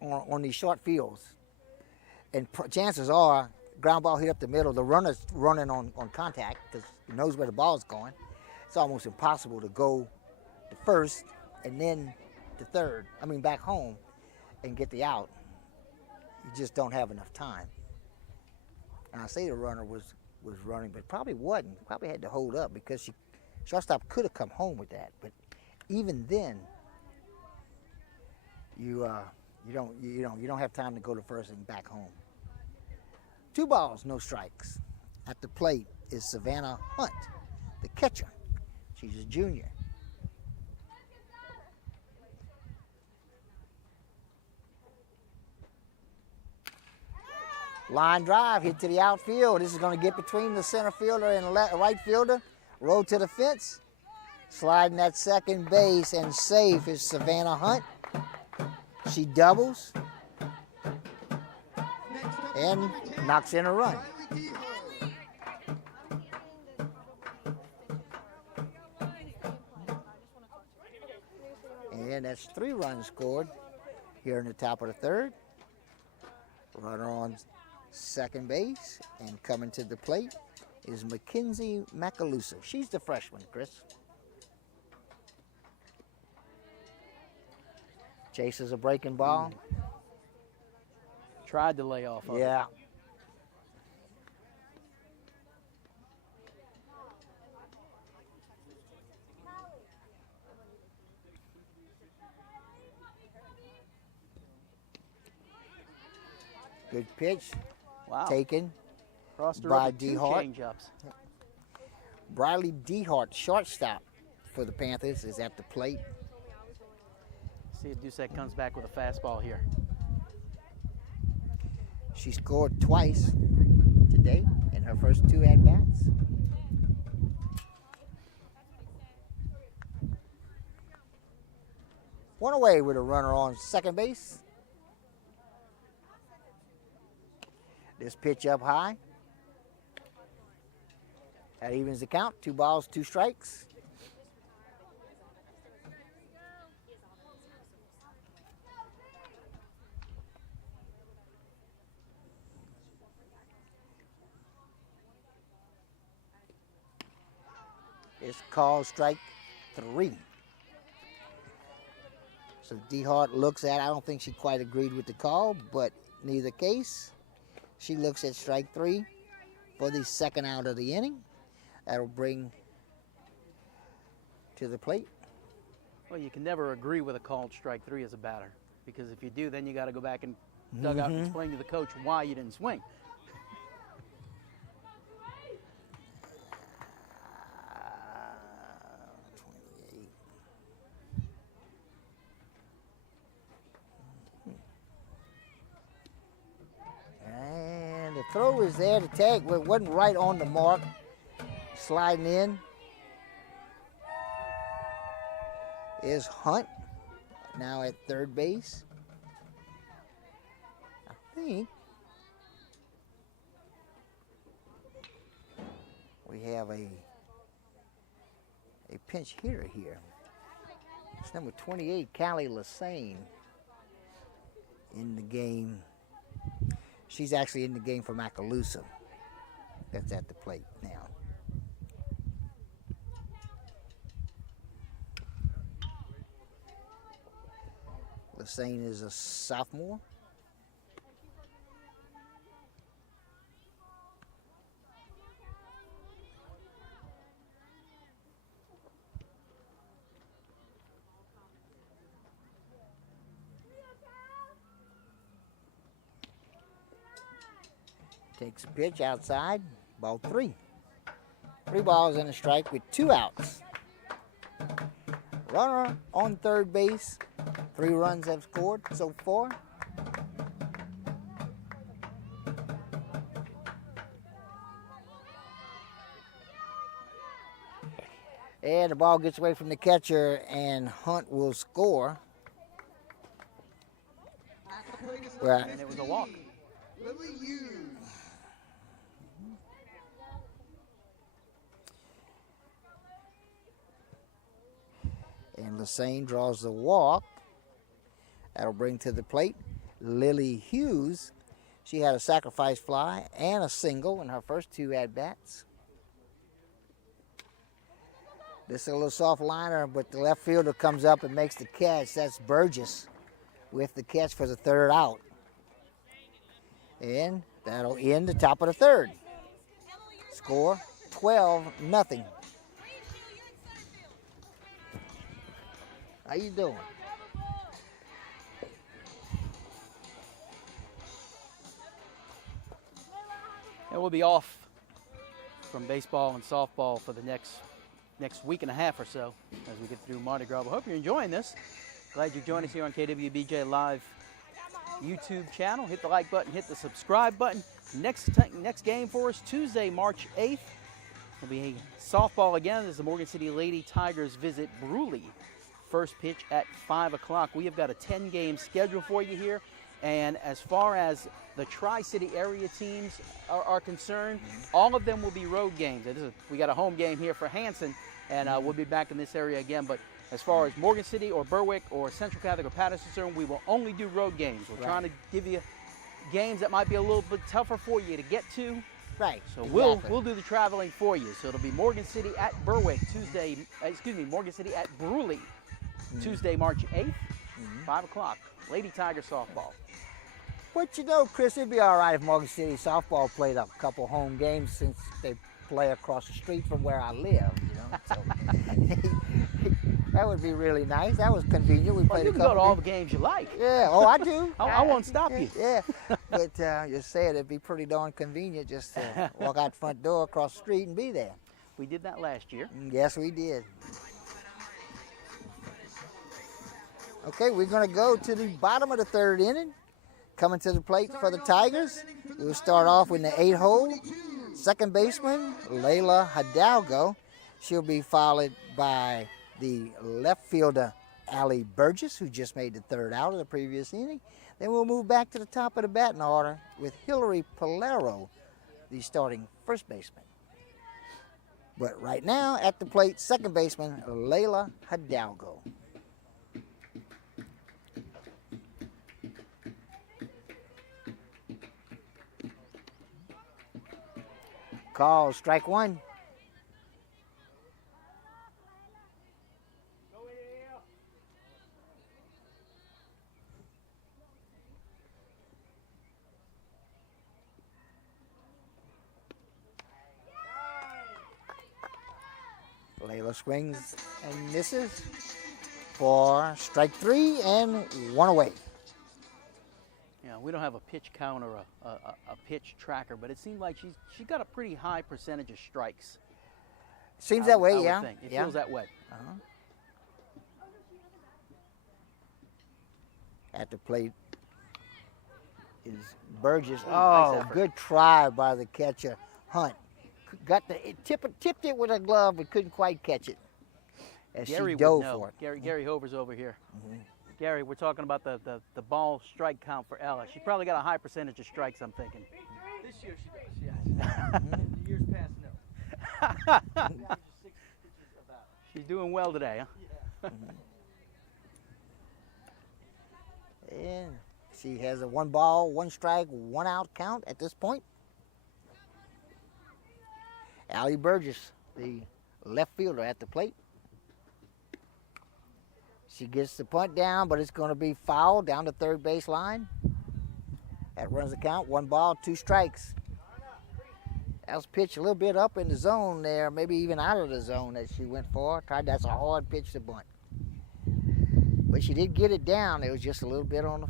on these short fields, and chances are ground ball hit up the middle, the runner's running on contact because he knows where the ball's going. It's almost impossible to go to first and then to third, back home, and get the out. You just don't have enough time. And I say the runner was was running, but probably wasn't. Probably had to hold up because shortstop could have come home with that. But even then, you don't have time to go to first and back home. 2 balls, no strikes. At the plate is Savannah Hunt, the catcher. She's a junior. Line drive hit to the outfield. This is going to get between the center fielder and right fielder. Roll to the fence. Sliding at second base and safe is Savannah Hunt. She doubles and knocks in a run. And that's 3 runs scored here in the top of the third. Runner on second base and coming to the plate is Mackenzie Macaluso. She's the freshman, Chris. Chases a breaking ball. Tried to lay off of it. Yeah. Good pitch. Wow. Taken Crossed her by up with 2 DeHart. change-ups. Briley DeHart, shortstop for the Panthers, is at the plate. See if Dusek comes back with a fastball here. She scored twice today in her first 2 at-bats. One away with a runner on second base. This pitch up high. That evens the count. 2 balls, 2 strikes. It's called strike 3. So DeHart looks at, I don't think she quite agreed with the call, but in either case, she looks at strike 3 for the second out of the inning. That'll bring to the plate. Well, you can never agree with a called strike 3 as a batter, because if you do, then you got to go back and dug out and explain to the coach why you didn't swing. And the throw is there to take, but it wasn't right on the mark. Sliding in is Hunt, now at third base. I think we have a pinch hitter here. It's number 28, Callie Lassane, in the game. She's actually in the game for Macaluso. That's at the plate now. Lassane is a sophomore. Takes a pitch outside, ball 3. 3 balls and a strike with 2 outs. Runner on third base. 3 runs have scored so far. And the ball gets away from the catcher, and Hunt will score. Well, And it was a walk. Lily Hughes. and Lassane draws the walk. That'll bring to the plate Lily Hughes. She had a sacrifice fly and a single in her first 2 at-bats. This is a little soft liner, but the left fielder comes up and makes the catch. That's Burgess with the catch for the 3rd out. And that'll end the top of the 3rd. Score 12-0. How you doing? And we'll be off from baseball and softball for the next week and a half or so as we get through Mardi Gras. I hope you're enjoying this. Glad you're joining us here on KWBJ Live YouTube channel. Hit the like button, hit the subscribe button. Next game for us, Tuesday, March 8th. Will be softball again as the Morgan City Lady Tigers visit Bruley. First pitch at 5 o'clock. We have got a 10-game schedule for you here. And as far as the Tri-City area teams are concerned, all of them will be road games. We got a home game here for Hanson, and we'll be back in this area again. But as far as Morgan City or Berwick or Central Catholic or Patterson concerned, we will only do road games. We're trying to give you games that might be a little bit tougher for you to get to. Right. So exactly. we'll do the traveling for you. So it'll be Morgan City at Berwick Morgan City at Bruley, Tuesday, March 8th, 5 o'clock. Lady Tiger softball. But you know, Chris, it'd be all right if Morgan City softball played a couple home games since they play across the street from where I live, you know. So that would be really nice. That was convenient. We played you a can couple go to all the games you like. Yeah, oh, I do. I won't stop you. Yeah, but you said it'd be pretty darn convenient just to walk out the front door, across the street, and be there. We did that last year. Yes, we did. Okay, we're going to go to the bottom of the third inning. Coming to the plate for the Tigers, we'll start off with the 8-hole. Second baseman, Layla Hidalgo. She'll be followed by the left fielder, Allie Burgess, who just made the third out of the previous inning. Then we'll move back to the top of the batting order with Hillary Polero, the starting first baseman. But right now, at the plate, second baseman, Layla Hidalgo. Call, strike one. Layla swings and misses for strike three and one away. Yeah, we don't have a pitch count or a pitch tracker, but it seemed like she got a pretty high percentage of strikes. Seems that way, I would yeah. think. It yeah. feels that way. Uh-huh. At the plate is Burgess. Nice Oh, effort. good try by the catcher, Hunt. Tipped it with a glove, but couldn't quite catch it. As Gary she dove would know. for it. Gary Hover's over here. Gary, we're talking about the ball strike count for Ella. She probably got a high percentage of strikes, I'm thinking. This year she does, yes. The years past, no. She's doing well today, huh? And she has a 1 ball, 1 strike, 1 out count at this point. Allie Burgess, the left fielder at the plate. She gets the punt down, but it's going to be fouled down the third base line. That runs the count. 1 ball, 2 strikes. That was pitched a little bit up in the zone there, maybe even out of the zone that she went for. That's a hard pitch to bunt. But she did get it down. It was just a little bit on the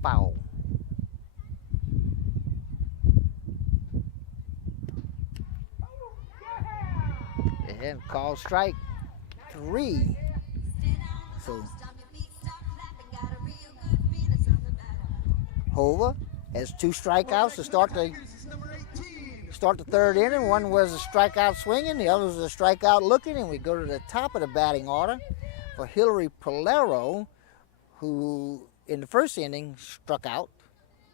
foul. And call strike 3. So Hova has 2 strikeouts to start the third inning. One was a strikeout swinging, the other was a strikeout looking, and we go to the top of the batting order for Hillary Polero, who in the first inning struck out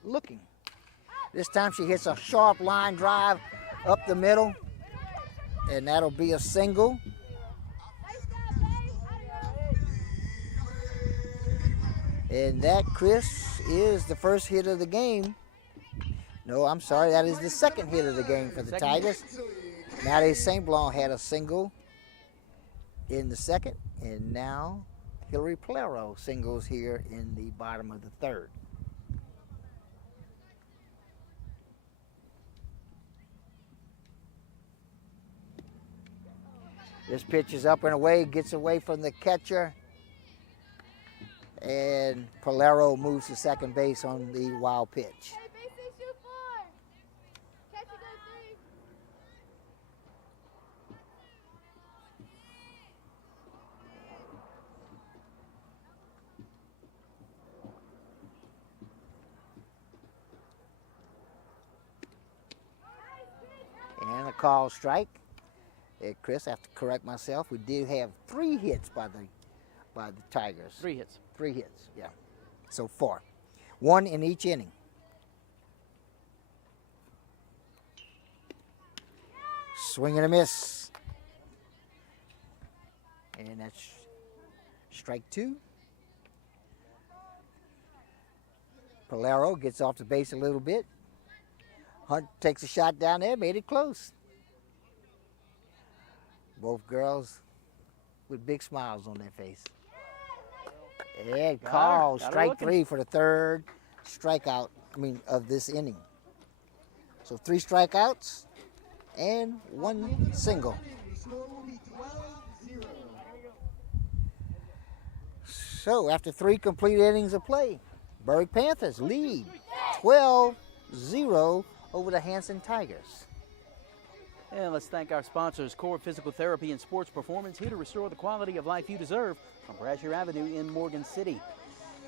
looking. This time she hits a sharp line drive up the middle, and that'll be a single. And that, Chris, is the first hit of the game. No, I'm sorry, that is the second hit of the game for the Tigers. Maddie St. Blanc had a single in the second, and now Hillary Polero singles here in the bottom of the third. This pitch is up and away, gets away from the catcher. And Polero moves to second base on the wild pitch. Hey, base they shoot 4. Catch it go 3. And a call strike. Chris, I have to correct myself. We did have 3 hits by the Tigers. 3 hits. 3 hits, yeah, so far. 1 in each inning. Swing and a miss. And that's strike 2. Polero gets off the base a little bit. Hunt takes a shot down there, made it close. Both girls with big smiles on their face. And call, strike 3 for the third strikeout, of this inning. So 3 strikeouts and 1 single. The score will be 12-0. So after 3 complete innings of play, Berwick Panthers lead 12-0 over the Hanson Tigers. And let's thank our sponsors, Core Physical Therapy and Sports Performance, here to restore the quality of life you deserve on Brasher Avenue in Morgan City.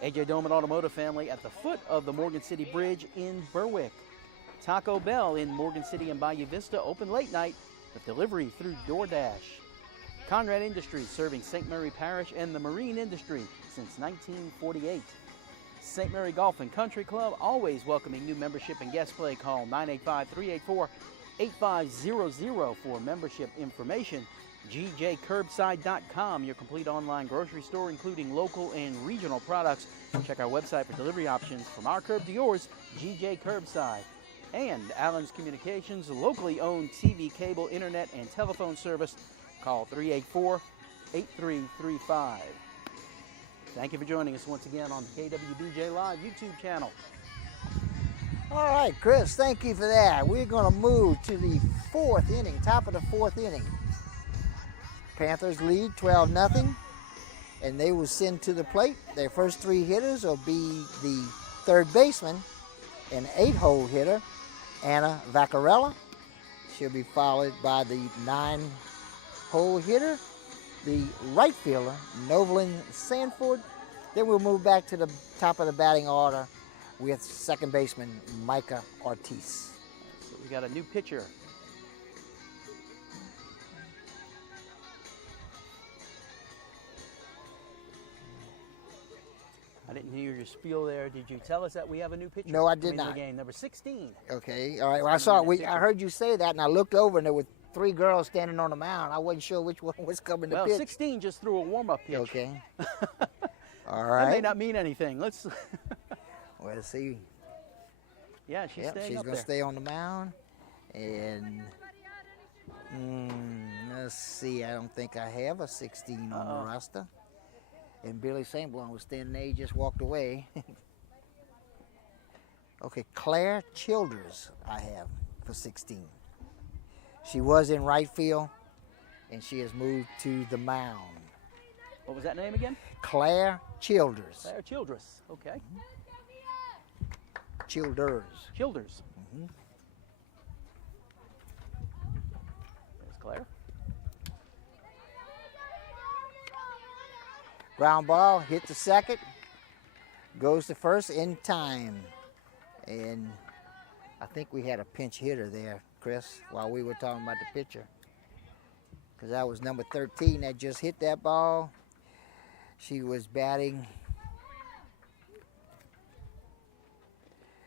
AJ Doman Automotive Family at the foot of the Morgan City Bridge in Berwick. Taco Bell in Morgan City and Bayou Vista, open late night with delivery through DoorDash. Conrad Industries, serving St. Mary Parish and the marine industry since 1948. St. Mary Golf and Country Club, always welcoming new membership and guest play. Call 985-384-8500 for membership information. GJCurbside.com, your complete online grocery store, including local and regional products. Check our website for delivery options from our curb to yours, GJ Curbside. And Allen's Communications, locally owned TV, cable, internet, and telephone service. Call 384-8335. Thank you for joining us once again on the KWBJ Live YouTube channel. All right, Chris, thank you for that. We're going to move to the 4th inning, top of the 4th inning. Panthers lead 12-0, and they will send to the plate. Their first 3 hitters will be the third baseman, an 8-hole hitter, Anna Vaccarella. She'll be followed by the 9-hole hitter, the right fielder, Novelyn Sanford. Then we'll move back to the top of the batting order with second baseman Micah Ortiz. So we got a new pitcher. I didn't hear your spiel there. Did you tell us that we have a new pitcher? No, I did coming to not. the game, number 16. Okay, all right. Well, I saw it. I heard you say that, and I looked over, and there were 3 girls standing on the mound. I wasn't sure which one was coming to Well, pitch. 16 just threw a warm-up pitch. Okay. All That right. may not mean anything. Let's. Well, see. Yeah, she's staying she's up going to there. stay on the mound. And let's see. I don't think I have a 16 on the roster. And Billy St. Blanc was standing there. He just walked away. Okay, Claire Childers I have for 16. She was in right field, and she has moved to the mound. What was that name again? Claire Childers. Claire Childress. Okay. Childers. Childers. There's Claire. Ground ball, hit to second, goes to first in time. And I think we had a pinch hitter there, Chris, while we were talking about the pitcher. Because that was number 13 that just hit that ball. She was batting.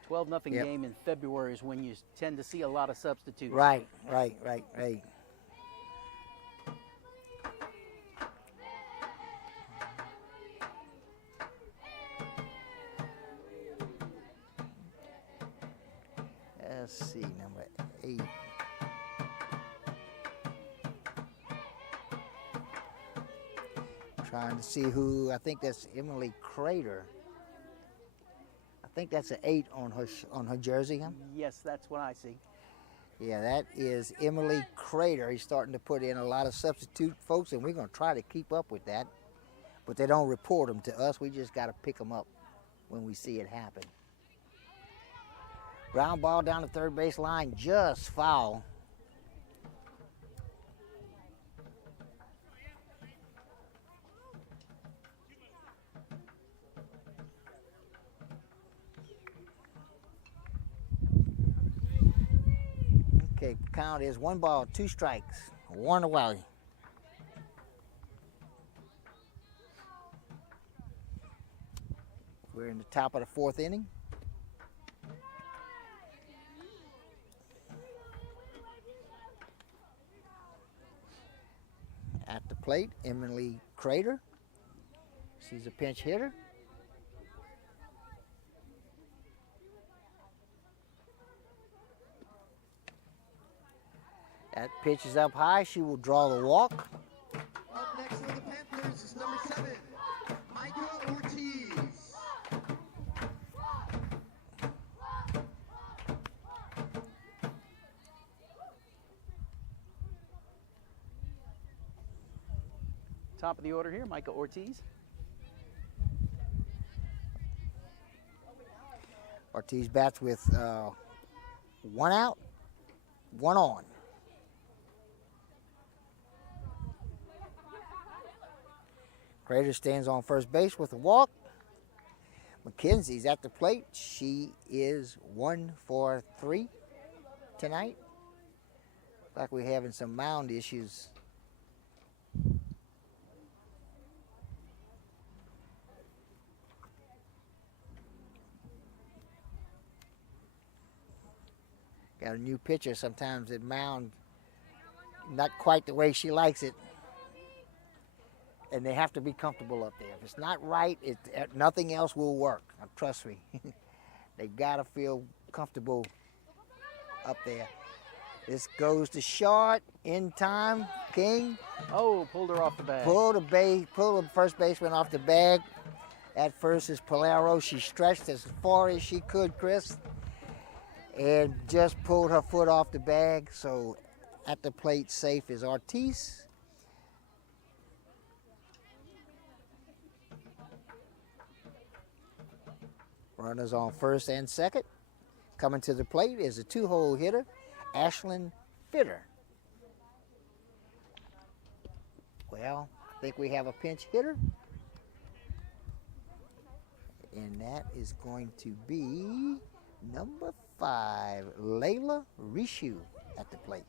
12-0 Yep. game in February is when you tend to see a lot of substitutes. Right. Let's see, number 8. Trying to see who. I think that's Emily Crater. I think that's an 8 on her jersey. Huh? Yes, that's what I see. Yeah, that is Emily Crater. He's starting to put in a lot of substitute folks, and we're going to try to keep up with that. But they don't report them to us. We just got to pick them up when we see it happen. Ground ball down the third base line, just foul. Okay, count is 1 ball, 2 strikes, 1 away. We're in the top of the 4th inning. At the plate, Emily Crater. She's a pinch hitter. That pitch is up high. She will draw the walk. Up next for the Panthers is number 7, Micah Ortiz. Top of the order here, Micah Ortiz. Ortiz bats with 1 out, 1 on. Crater stands on first base with a walk. McKenzie's at the plate. She is 1 for 3 tonight. Looks like we're having some mound issues. Got a new pitcher. Sometimes it mound not quite the way she likes it. And they have to be comfortable up there. If it's not right, nothing else will work. Now, trust me. They got to feel comfortable up there. This goes to short in time. King. Oh, pulled her off the bag. Pulled the first baseman off the bag. At first is Polaro. She stretched as far as she could, Chris, and just pulled her foot off the bag. So at the plate safe is Ortiz. Runners on first and second. Coming to the plate is a 2-hole hitter, Ashlyn Fitter. Well, I think we have a pinch hitter. And that is going to be number 5, Layla Rishu at the plate.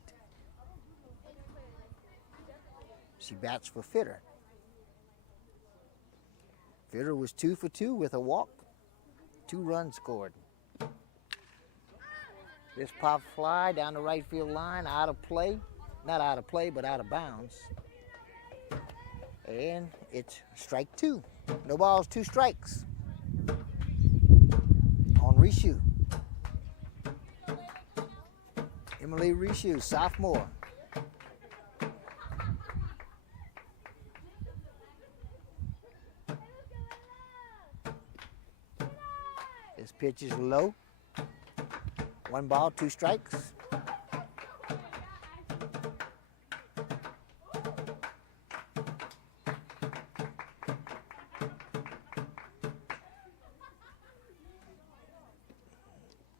She bats for Fitter. Fitter was 2 for 2 with a walk. 2 runs scored. This pop fly down the right field line, out of play. Not out of play, but out of bounds. And it's strike 2. No balls, 2 strikes. On Rishu. Emily Rishu, sophomore. This pitch is low. 1 ball, 2 strikes.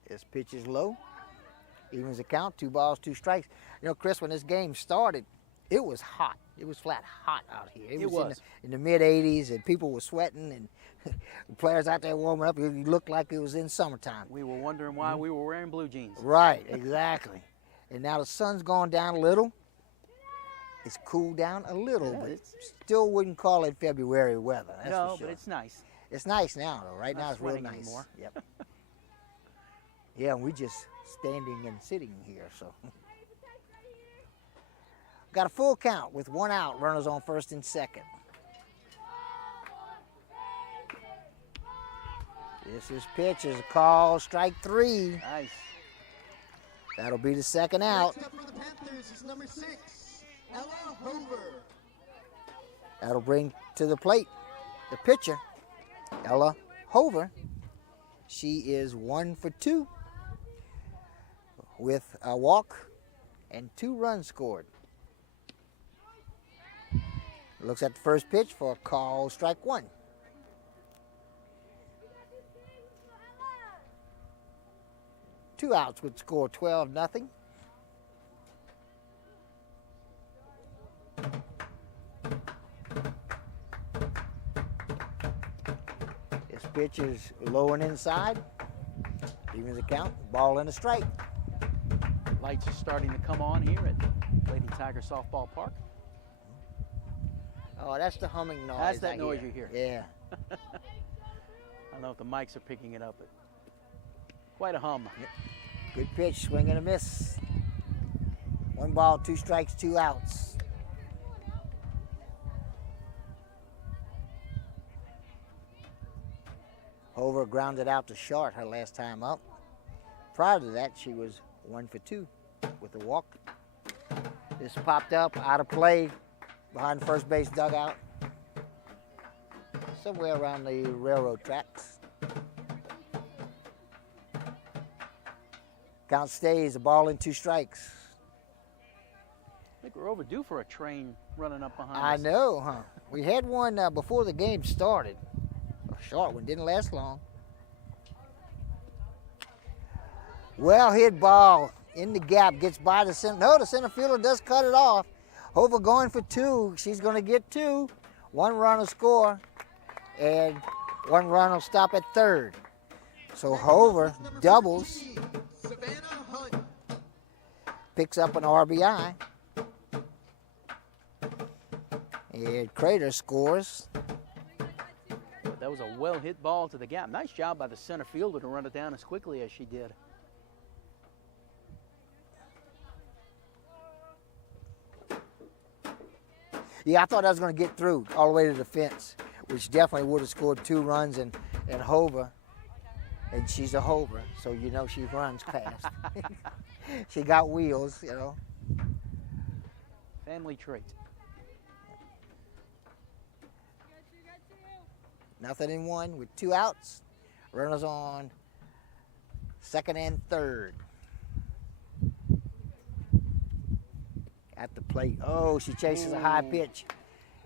This pitch is low. Evens the count, 2 balls, 2 strikes. You know, Chris, when this game started, it was hot. It was flat hot out here. It was. In the mid-80s, and people were sweating, and the players out there warming up. It looked like it was in summertime. We were wondering why we were wearing blue jeans. Right, exactly. And now the sun's gone down a little. It's cooled down a little, but still wouldn't call it February weather. That's for sure. But it's nice. It's nice now, though. Right now, it's real nice. Anymore. Yep. Yeah, and we just standing and sitting here, so. Got a full count with 1 out. Runners on first and second. This pitch is called strike 3. Nice. That'll be the second out. Next up for the Panthers is number 6, Ella Hover. That'll bring to the plate the pitcher, Ella Hover. She is 1 for 2. with a walk and 2 runs scored. Looks at the first pitch for a call, strike 1. Two outs would score 12-0. This pitch is low and inside. Evens the count, ball and a strike. Lights are starting to come on here at Lady Tiger Softball Park. Oh, that's the humming noise. That's that I noise hear. you hear. Yeah. I don't know if the mics are picking it up, but quite a hum. Good pitch, swing and a miss. 1 ball, 2 strikes, 2 outs. Hover grounded out to short her last time up. Prior to that, she was 1 for 2 with a walk. This popped up, out of play, behind the first base dugout. Somewhere around the railroad tracks. Count stays, a ball and 2 strikes. I think we're overdue for a train running up behind I us. know, huh? We had one before the game started. A short one, didn't last long. Well hit ball in the gap, gets by the center. No, the center fielder does cut it off. Hover going for 2. She's going to get 2. 1 run will score, and 1 run will stop at third. So Hover doubles, Savannah Hunt. picks up an RBI. And Crater scores. But that was a well-hit ball to the gap. Nice job by the center fielder to run it down as quickly as she did. Yeah, I thought I was going to get through all the way to the fence, which definitely would have scored 2 runs and Hover. And she's a Hover, so you know she runs fast. She got wheels, you know. Family trait. Nothing in 1 with 2 outs. Runners on second and third. At the plate. Oh, she chases a high pitch.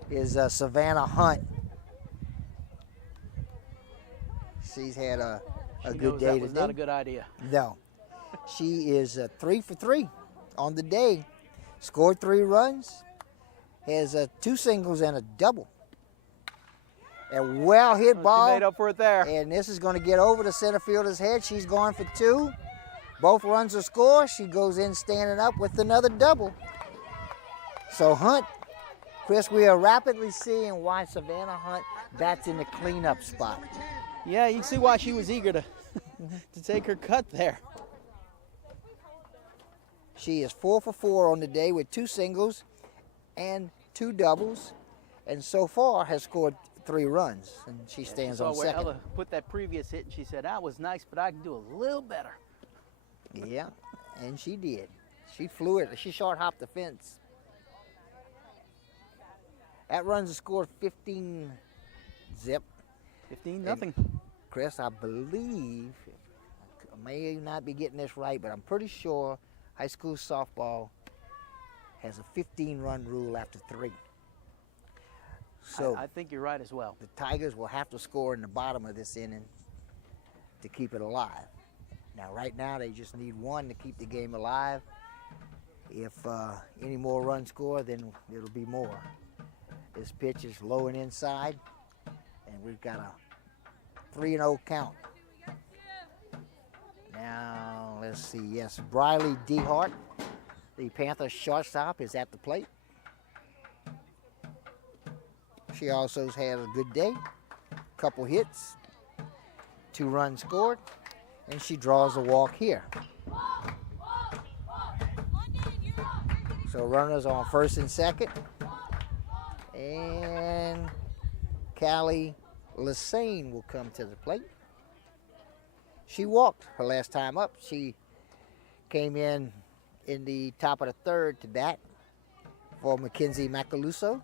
Is Savannah Hunt. She's had a She good knows day that today. was not a good idea. No. She is 3 for 3 on the day. Scored 3 runs. Has 2 singles and a double. A well hit She ball. made up for it there. And this is going to get over the center fielder's head. She's going for 2. Both runs will score. She goes in standing up with another double. So Hunt, Chris, we are rapidly seeing why Savannah Hunt bats in the cleanup spot. Yeah, you can see why she was eager to to take her cut there. She is 4 for 4 on the day with 2 singles and 2 doubles, and so far has scored 3 runs, and she stands So on where second. Ella put that previous hit, and she said, that was nice, but I can do a little better. Yeah, and she did. She flew it. She short hopped the fence. That runs the score 15 zip. 15-0. Chris, I believe, I may not be getting this right, but I'm pretty sure high school softball has a 15-run rule after 3. So I think you're right as well. the Tigers will have to score in the bottom of this inning to keep it alive. Now, right now, they just need 1 to keep the game alive. If any more runs score, then it'll be more. This pitch is low and inside, and we've got a 3-0 count. Now, let's see. Yes, Briley DeHart, the Panthers shortstop, is at the plate. She also has had a good day. Couple hits, 2 runs scored, and she draws a walk here. So runners on first and second. And Callie Lassane will come to the plate. She walked her last time up. She came in the top of the third to bat for Mackenzie Macaluso.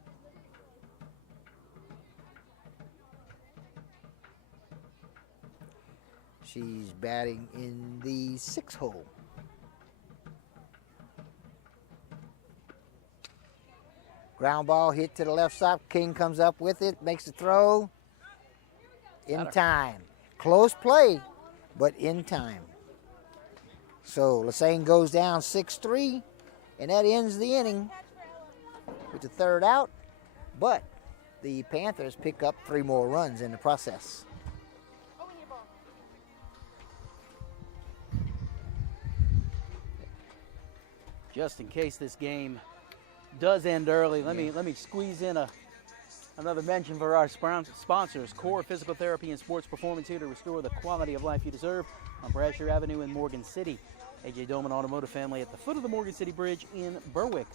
She's batting in the 6th hole. Ground ball hit to the left side. King comes up with it, makes the throw. In time. Close play, but in time. So Lassane goes down 6-3, and that ends the inning with the third out. But the Panthers pick up 3 more runs in the process. Just in case this game does end early, let me squeeze in another mention for our sponsors. Core Physical Therapy and Sports Performance, here to restore the quality of life you deserve on Brasher Avenue in Morgan City. AJ Doman Automotive Family at the foot of the Morgan City Bridge in Berwick.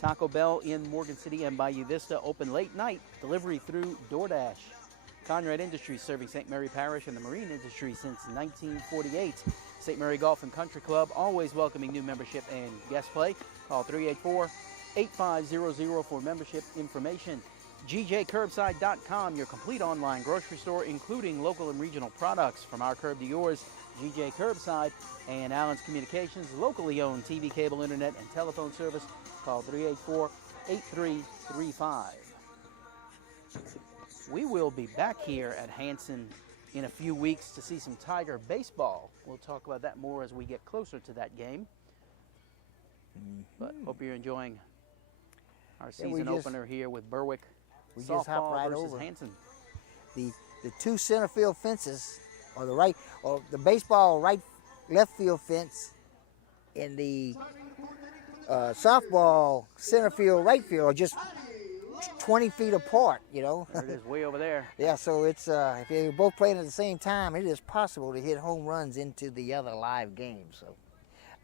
Taco Bell in Morgan City and Bayou Vista, open late night, delivery through DoorDash. Conrad Industries, serving St. Mary Parish and the marine industry since 1948. St. Mary Golf and Country Club, always welcoming new membership and guest play. Call 384-8500 for membership information. GJCurbside.com, your complete online grocery store, including local and regional products. From our curb to yours, GJ Curbside. And Allen's Communications, locally owned TV, cable, internet, and telephone service. Call 384-8335. We will be back here at Hanson in a few weeks to see some Tiger baseball. We'll talk about that more as we get closer to that game. But hope you're enjoying our season opener here with Berwick. We just hop right versus over Hanson. The 2 center field fences, or the baseball left field fence, and the softball center field right field are just 20 feet apart, you know. There it is, way over there. Yeah, so it's if you're both playing at the same time, it is possible to hit home runs into the other live game. So,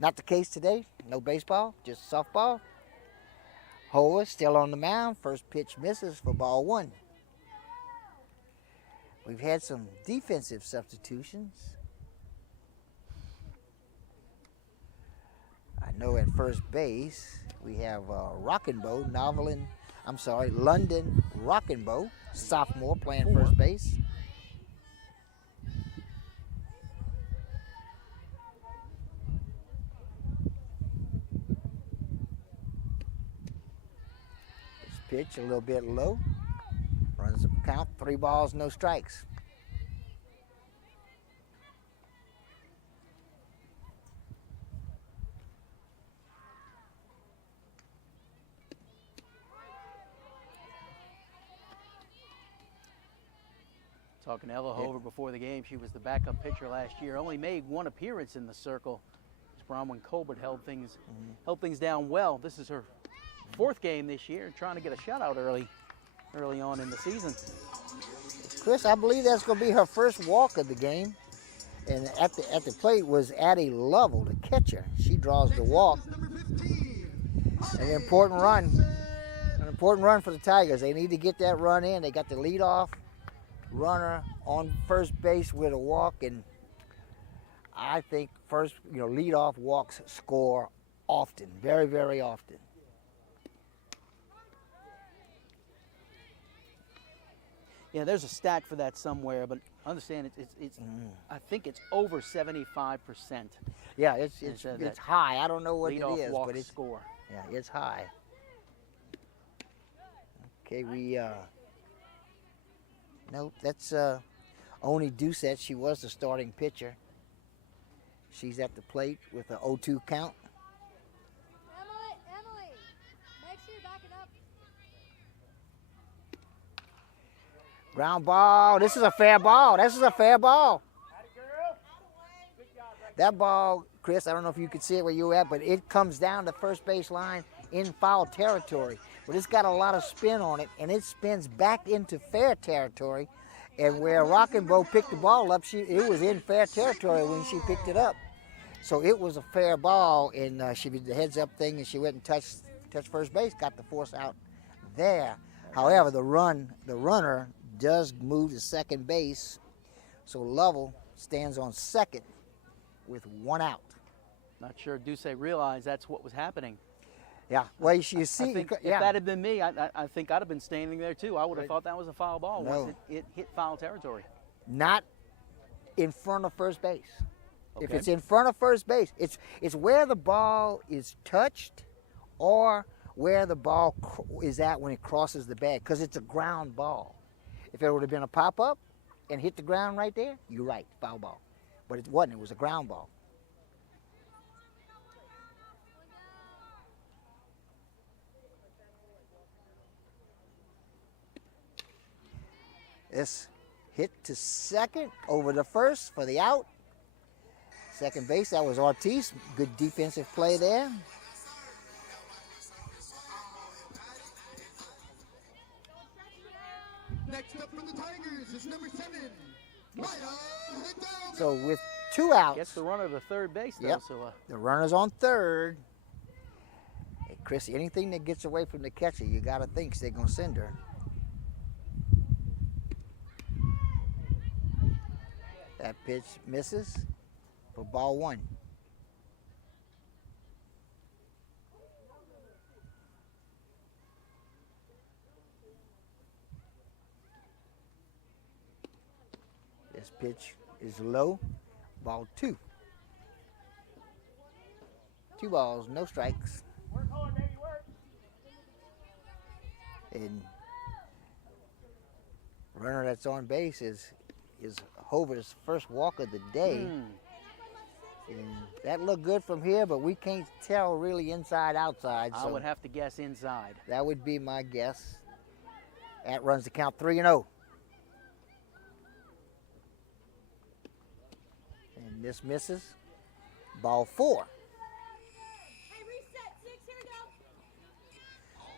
not the case today. No baseball, just softball. Hoa still on the mound. First pitch misses for ball 1. We've had some defensive substitutions. I know at first base we have London Rockenbow, sophomore, playing first base. This pitch a little bit low. Runs the count, 3 balls, no strikes. Talking to Ella Hover before the game, she was the backup pitcher last year. Only made 1 appearance in the circle. It's Bronwyn Colbert held things down well. This is her 4th game this year, trying to get a shutout early on in the season. Chris, I believe that's going to be her first walk of the game. And at the plate was Addie Lovell, the catcher. She draws the walk. An important run for the Tigers. They need to get that run in. They got the leadoff runner on first base with a walk, and I think leadoff walks score often, very, very often. Yeah, there's a stat for that somewhere, but understand it's I think it's over 75%. Yeah, it's high. I don't know what it is, walk but it's score. Yeah, it's high. Okay, no, that's Oni Doucette. She was the starting pitcher. She's at the plate with an 0-2 count. Emily, make sure you're backing up. Ground ball. This is a fair ball. That ball, Chris, I don't know if you could see it where you were at, but it comes down the first base line in foul territory. But it's got a lot of spin on it, and it spins back into fair territory. And where Rockenbow picked the ball up, it was in fair territory when she picked it up. So it was a fair ball, and she did the heads-up thing, and she went and touched first base, got the force out there. However, the runner does move to second base, so Lovell stands on second with 1 out. Not sure Duce realized that's what was happening. Yeah, well, you see, if that had been me, I think I'd have been standing there too. I would have thought that was a foul ball once it hit foul territory. Not in front of first base. Okay. If it's in front of first base, it's where the ball is touched or where the ball is at when it crosses the bag, because it's a ground ball. If it would have been a pop-up and hit the ground right there, you're right, foul ball. But it wasn't, it was a ground ball. This hit to second over the first for the out. Second base, that was Ortiz. Good defensive play there. Next up for the Tigers is number 7, Maya Hidalgo. So with 2 outs, Gets the runner to third base, though. Yep. So the runner's on third. Hey, Chris, anything that gets away from the catcher, you got to think they're going to send her. That pitch misses for ball 1. This pitch is low, ball 2. 2 balls, no strikes. Work hard, baby, work. And runner that's on base is Hover's first walk of the day. And that looked good from here, but we can't tell really inside outside. I So would have to guess inside. that would be my guess. That runs the count 3-0. And this misses. Ball 4. Hey, reset. 6. Here we go.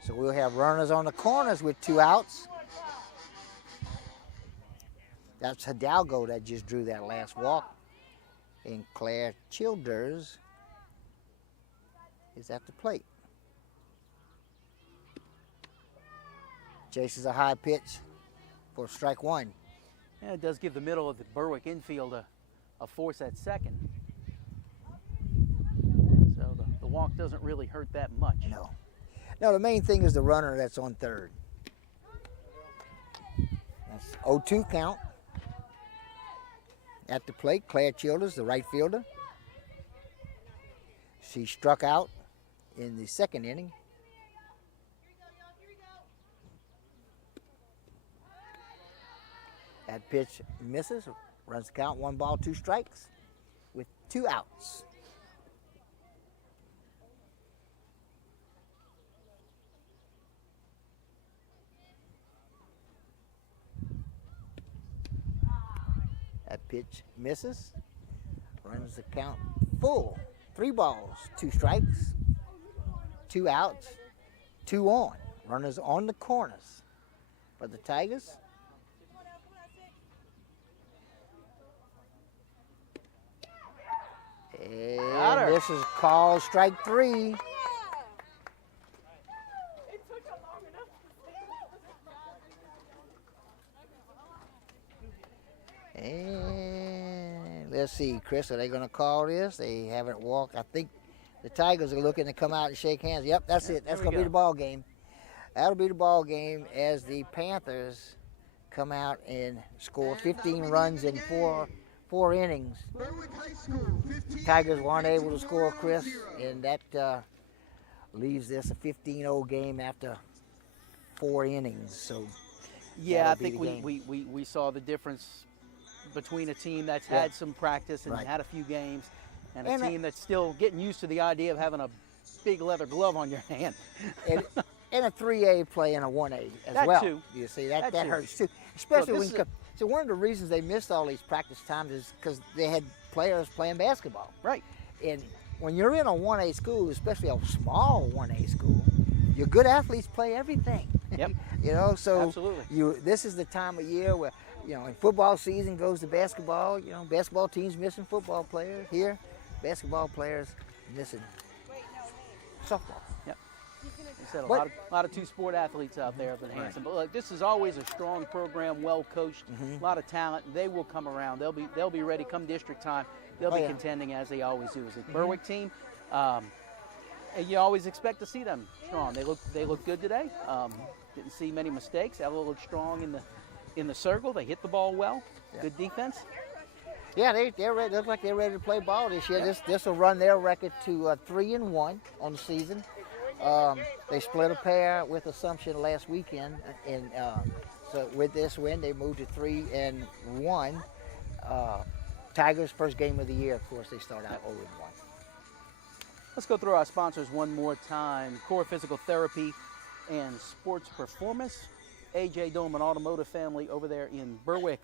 So we'll have runners on the corners with 2 outs. That's Hidalgo that just drew that last walk. And Claire Childers is at the plate. Chases a high pitch for strike 1. Yeah, it does give the middle of the Berwick infield a force at second. So the walk doesn't really hurt that much. No. No, the main thing is the runner that's on third. That's 0-2 count. At the plate, Claire Childers, the right fielder. She struck out in the second inning. That pitch misses, runs the count, 1 ball, 2 strikes with 2 outs. That pitch misses, runs the count full. 3 balls, 2 strikes, 2 outs, 2 on. Runners on the corners for the Tigers. Got her. And this is called strike 3. And let's see, Chris, are they going to call this? They haven't walked. I think the Tigers are looking to come out and shake hands. Yep, that's it. That's there we going to be go. the ball game. That'll be the ball game as the Panthers come out and score 15 runs in four innings. Berwick High School, 15. Tigers weren't able to score, Chris, and that leaves this a 15-0 game after 4 innings. So Yeah, I that'll be think the game. we saw the difference between a team that's Yeah. had some practice and Right. had a few games and And a team that's still getting used to the idea of having a big leather glove on your hand. And a 3A play and a 1A as That well. too. You see, That that too. hurts too. Especially Look, when this you come. So one of the reasons they missed all these practice times is because they had players playing basketball. Right. And when you're in a 1A school, especially a small 1A school, your good athletes play everything. Yep. You know, so Absolutely. this is the time of year where, you know, in football season goes to basketball. You know, basketball teams missing football players. Here, basketball players missing softball. Yep. You said a But- lot of two-sport athletes out there up in Hanson. But look, this is always a strong program, well coached, Mm-hmm. a lot of talent. They will come around. They'll be ready come district time. They'll Oh, be yeah. contending as they always do. As a Berwick team, and you always expect to see them strong. They look good today. Didn't see many mistakes. Ella looked strong in the circle. They hit the ball well. Yeah. Good defense. Yeah, they're ready. Look like they're ready to play ball this year. This will run their record to 3-1 on the season. They split a pair with Assumption last weekend, and so with this win, they moved to 3-1. Tigers' first game of the year, of course, they start out 0-1. Let's go through our sponsors one more time. Core Physical Therapy and Sports Performance. AJ Dolman Automotive Family over there in Berwick.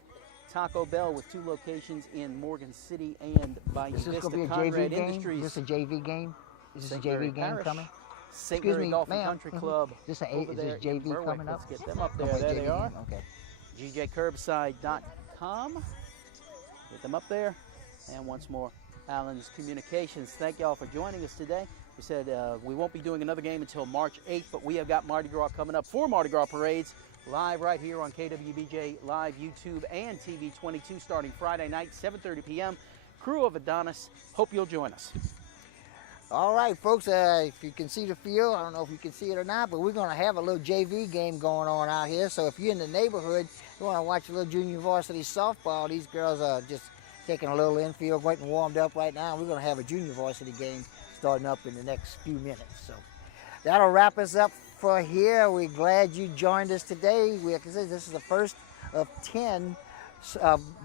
Taco Bell with 2 locations in Morgan City and Bayou Is this Vista. going to be a Conrad JV game? Industries. Is this a JV game? Is this a St. Mary JV game Parish. coming? St. Excuse Mary me, Golf and ma'am. Country Club Is this over there JV in Berwick. coming up? Let's get them up there. Okay, There JV they are. game, okay. GJCurbside.com. Get them up there. And once more, Allen's Communications. Thank y'all for joining us today. We said we won't be doing another game until March 8th, but we have got Mardi Gras coming up, 4 Mardi Gras parades live right here on KWBJ Live, YouTube, and TV 22 starting Friday night, 7:30 p.m. Crew of Adonis. Hope you'll join us. All right, folks, if you can see the field, I don't know if you can see it or not, but we're going to have a little JV game going on out here. So if you're in the neighborhood, you want to watch a little junior varsity softball, these girls are just taking a little infield, getting warmed up right now. We're going to have a junior varsity game starting up in the next few minutes. So that'll wrap us up for here. We're glad you joined us today. Like I said, this is the first of 10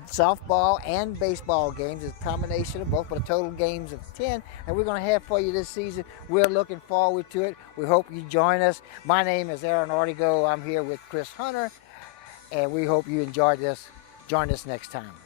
softball and baseball games. It's a combination of both, but a total games of 10. And we're going to have for you this season. We're looking forward to it. We hope you join us. My name is Aaron Ortigo. I'm here with Chris Hunter, and we hope you enjoyed this. Join us next time.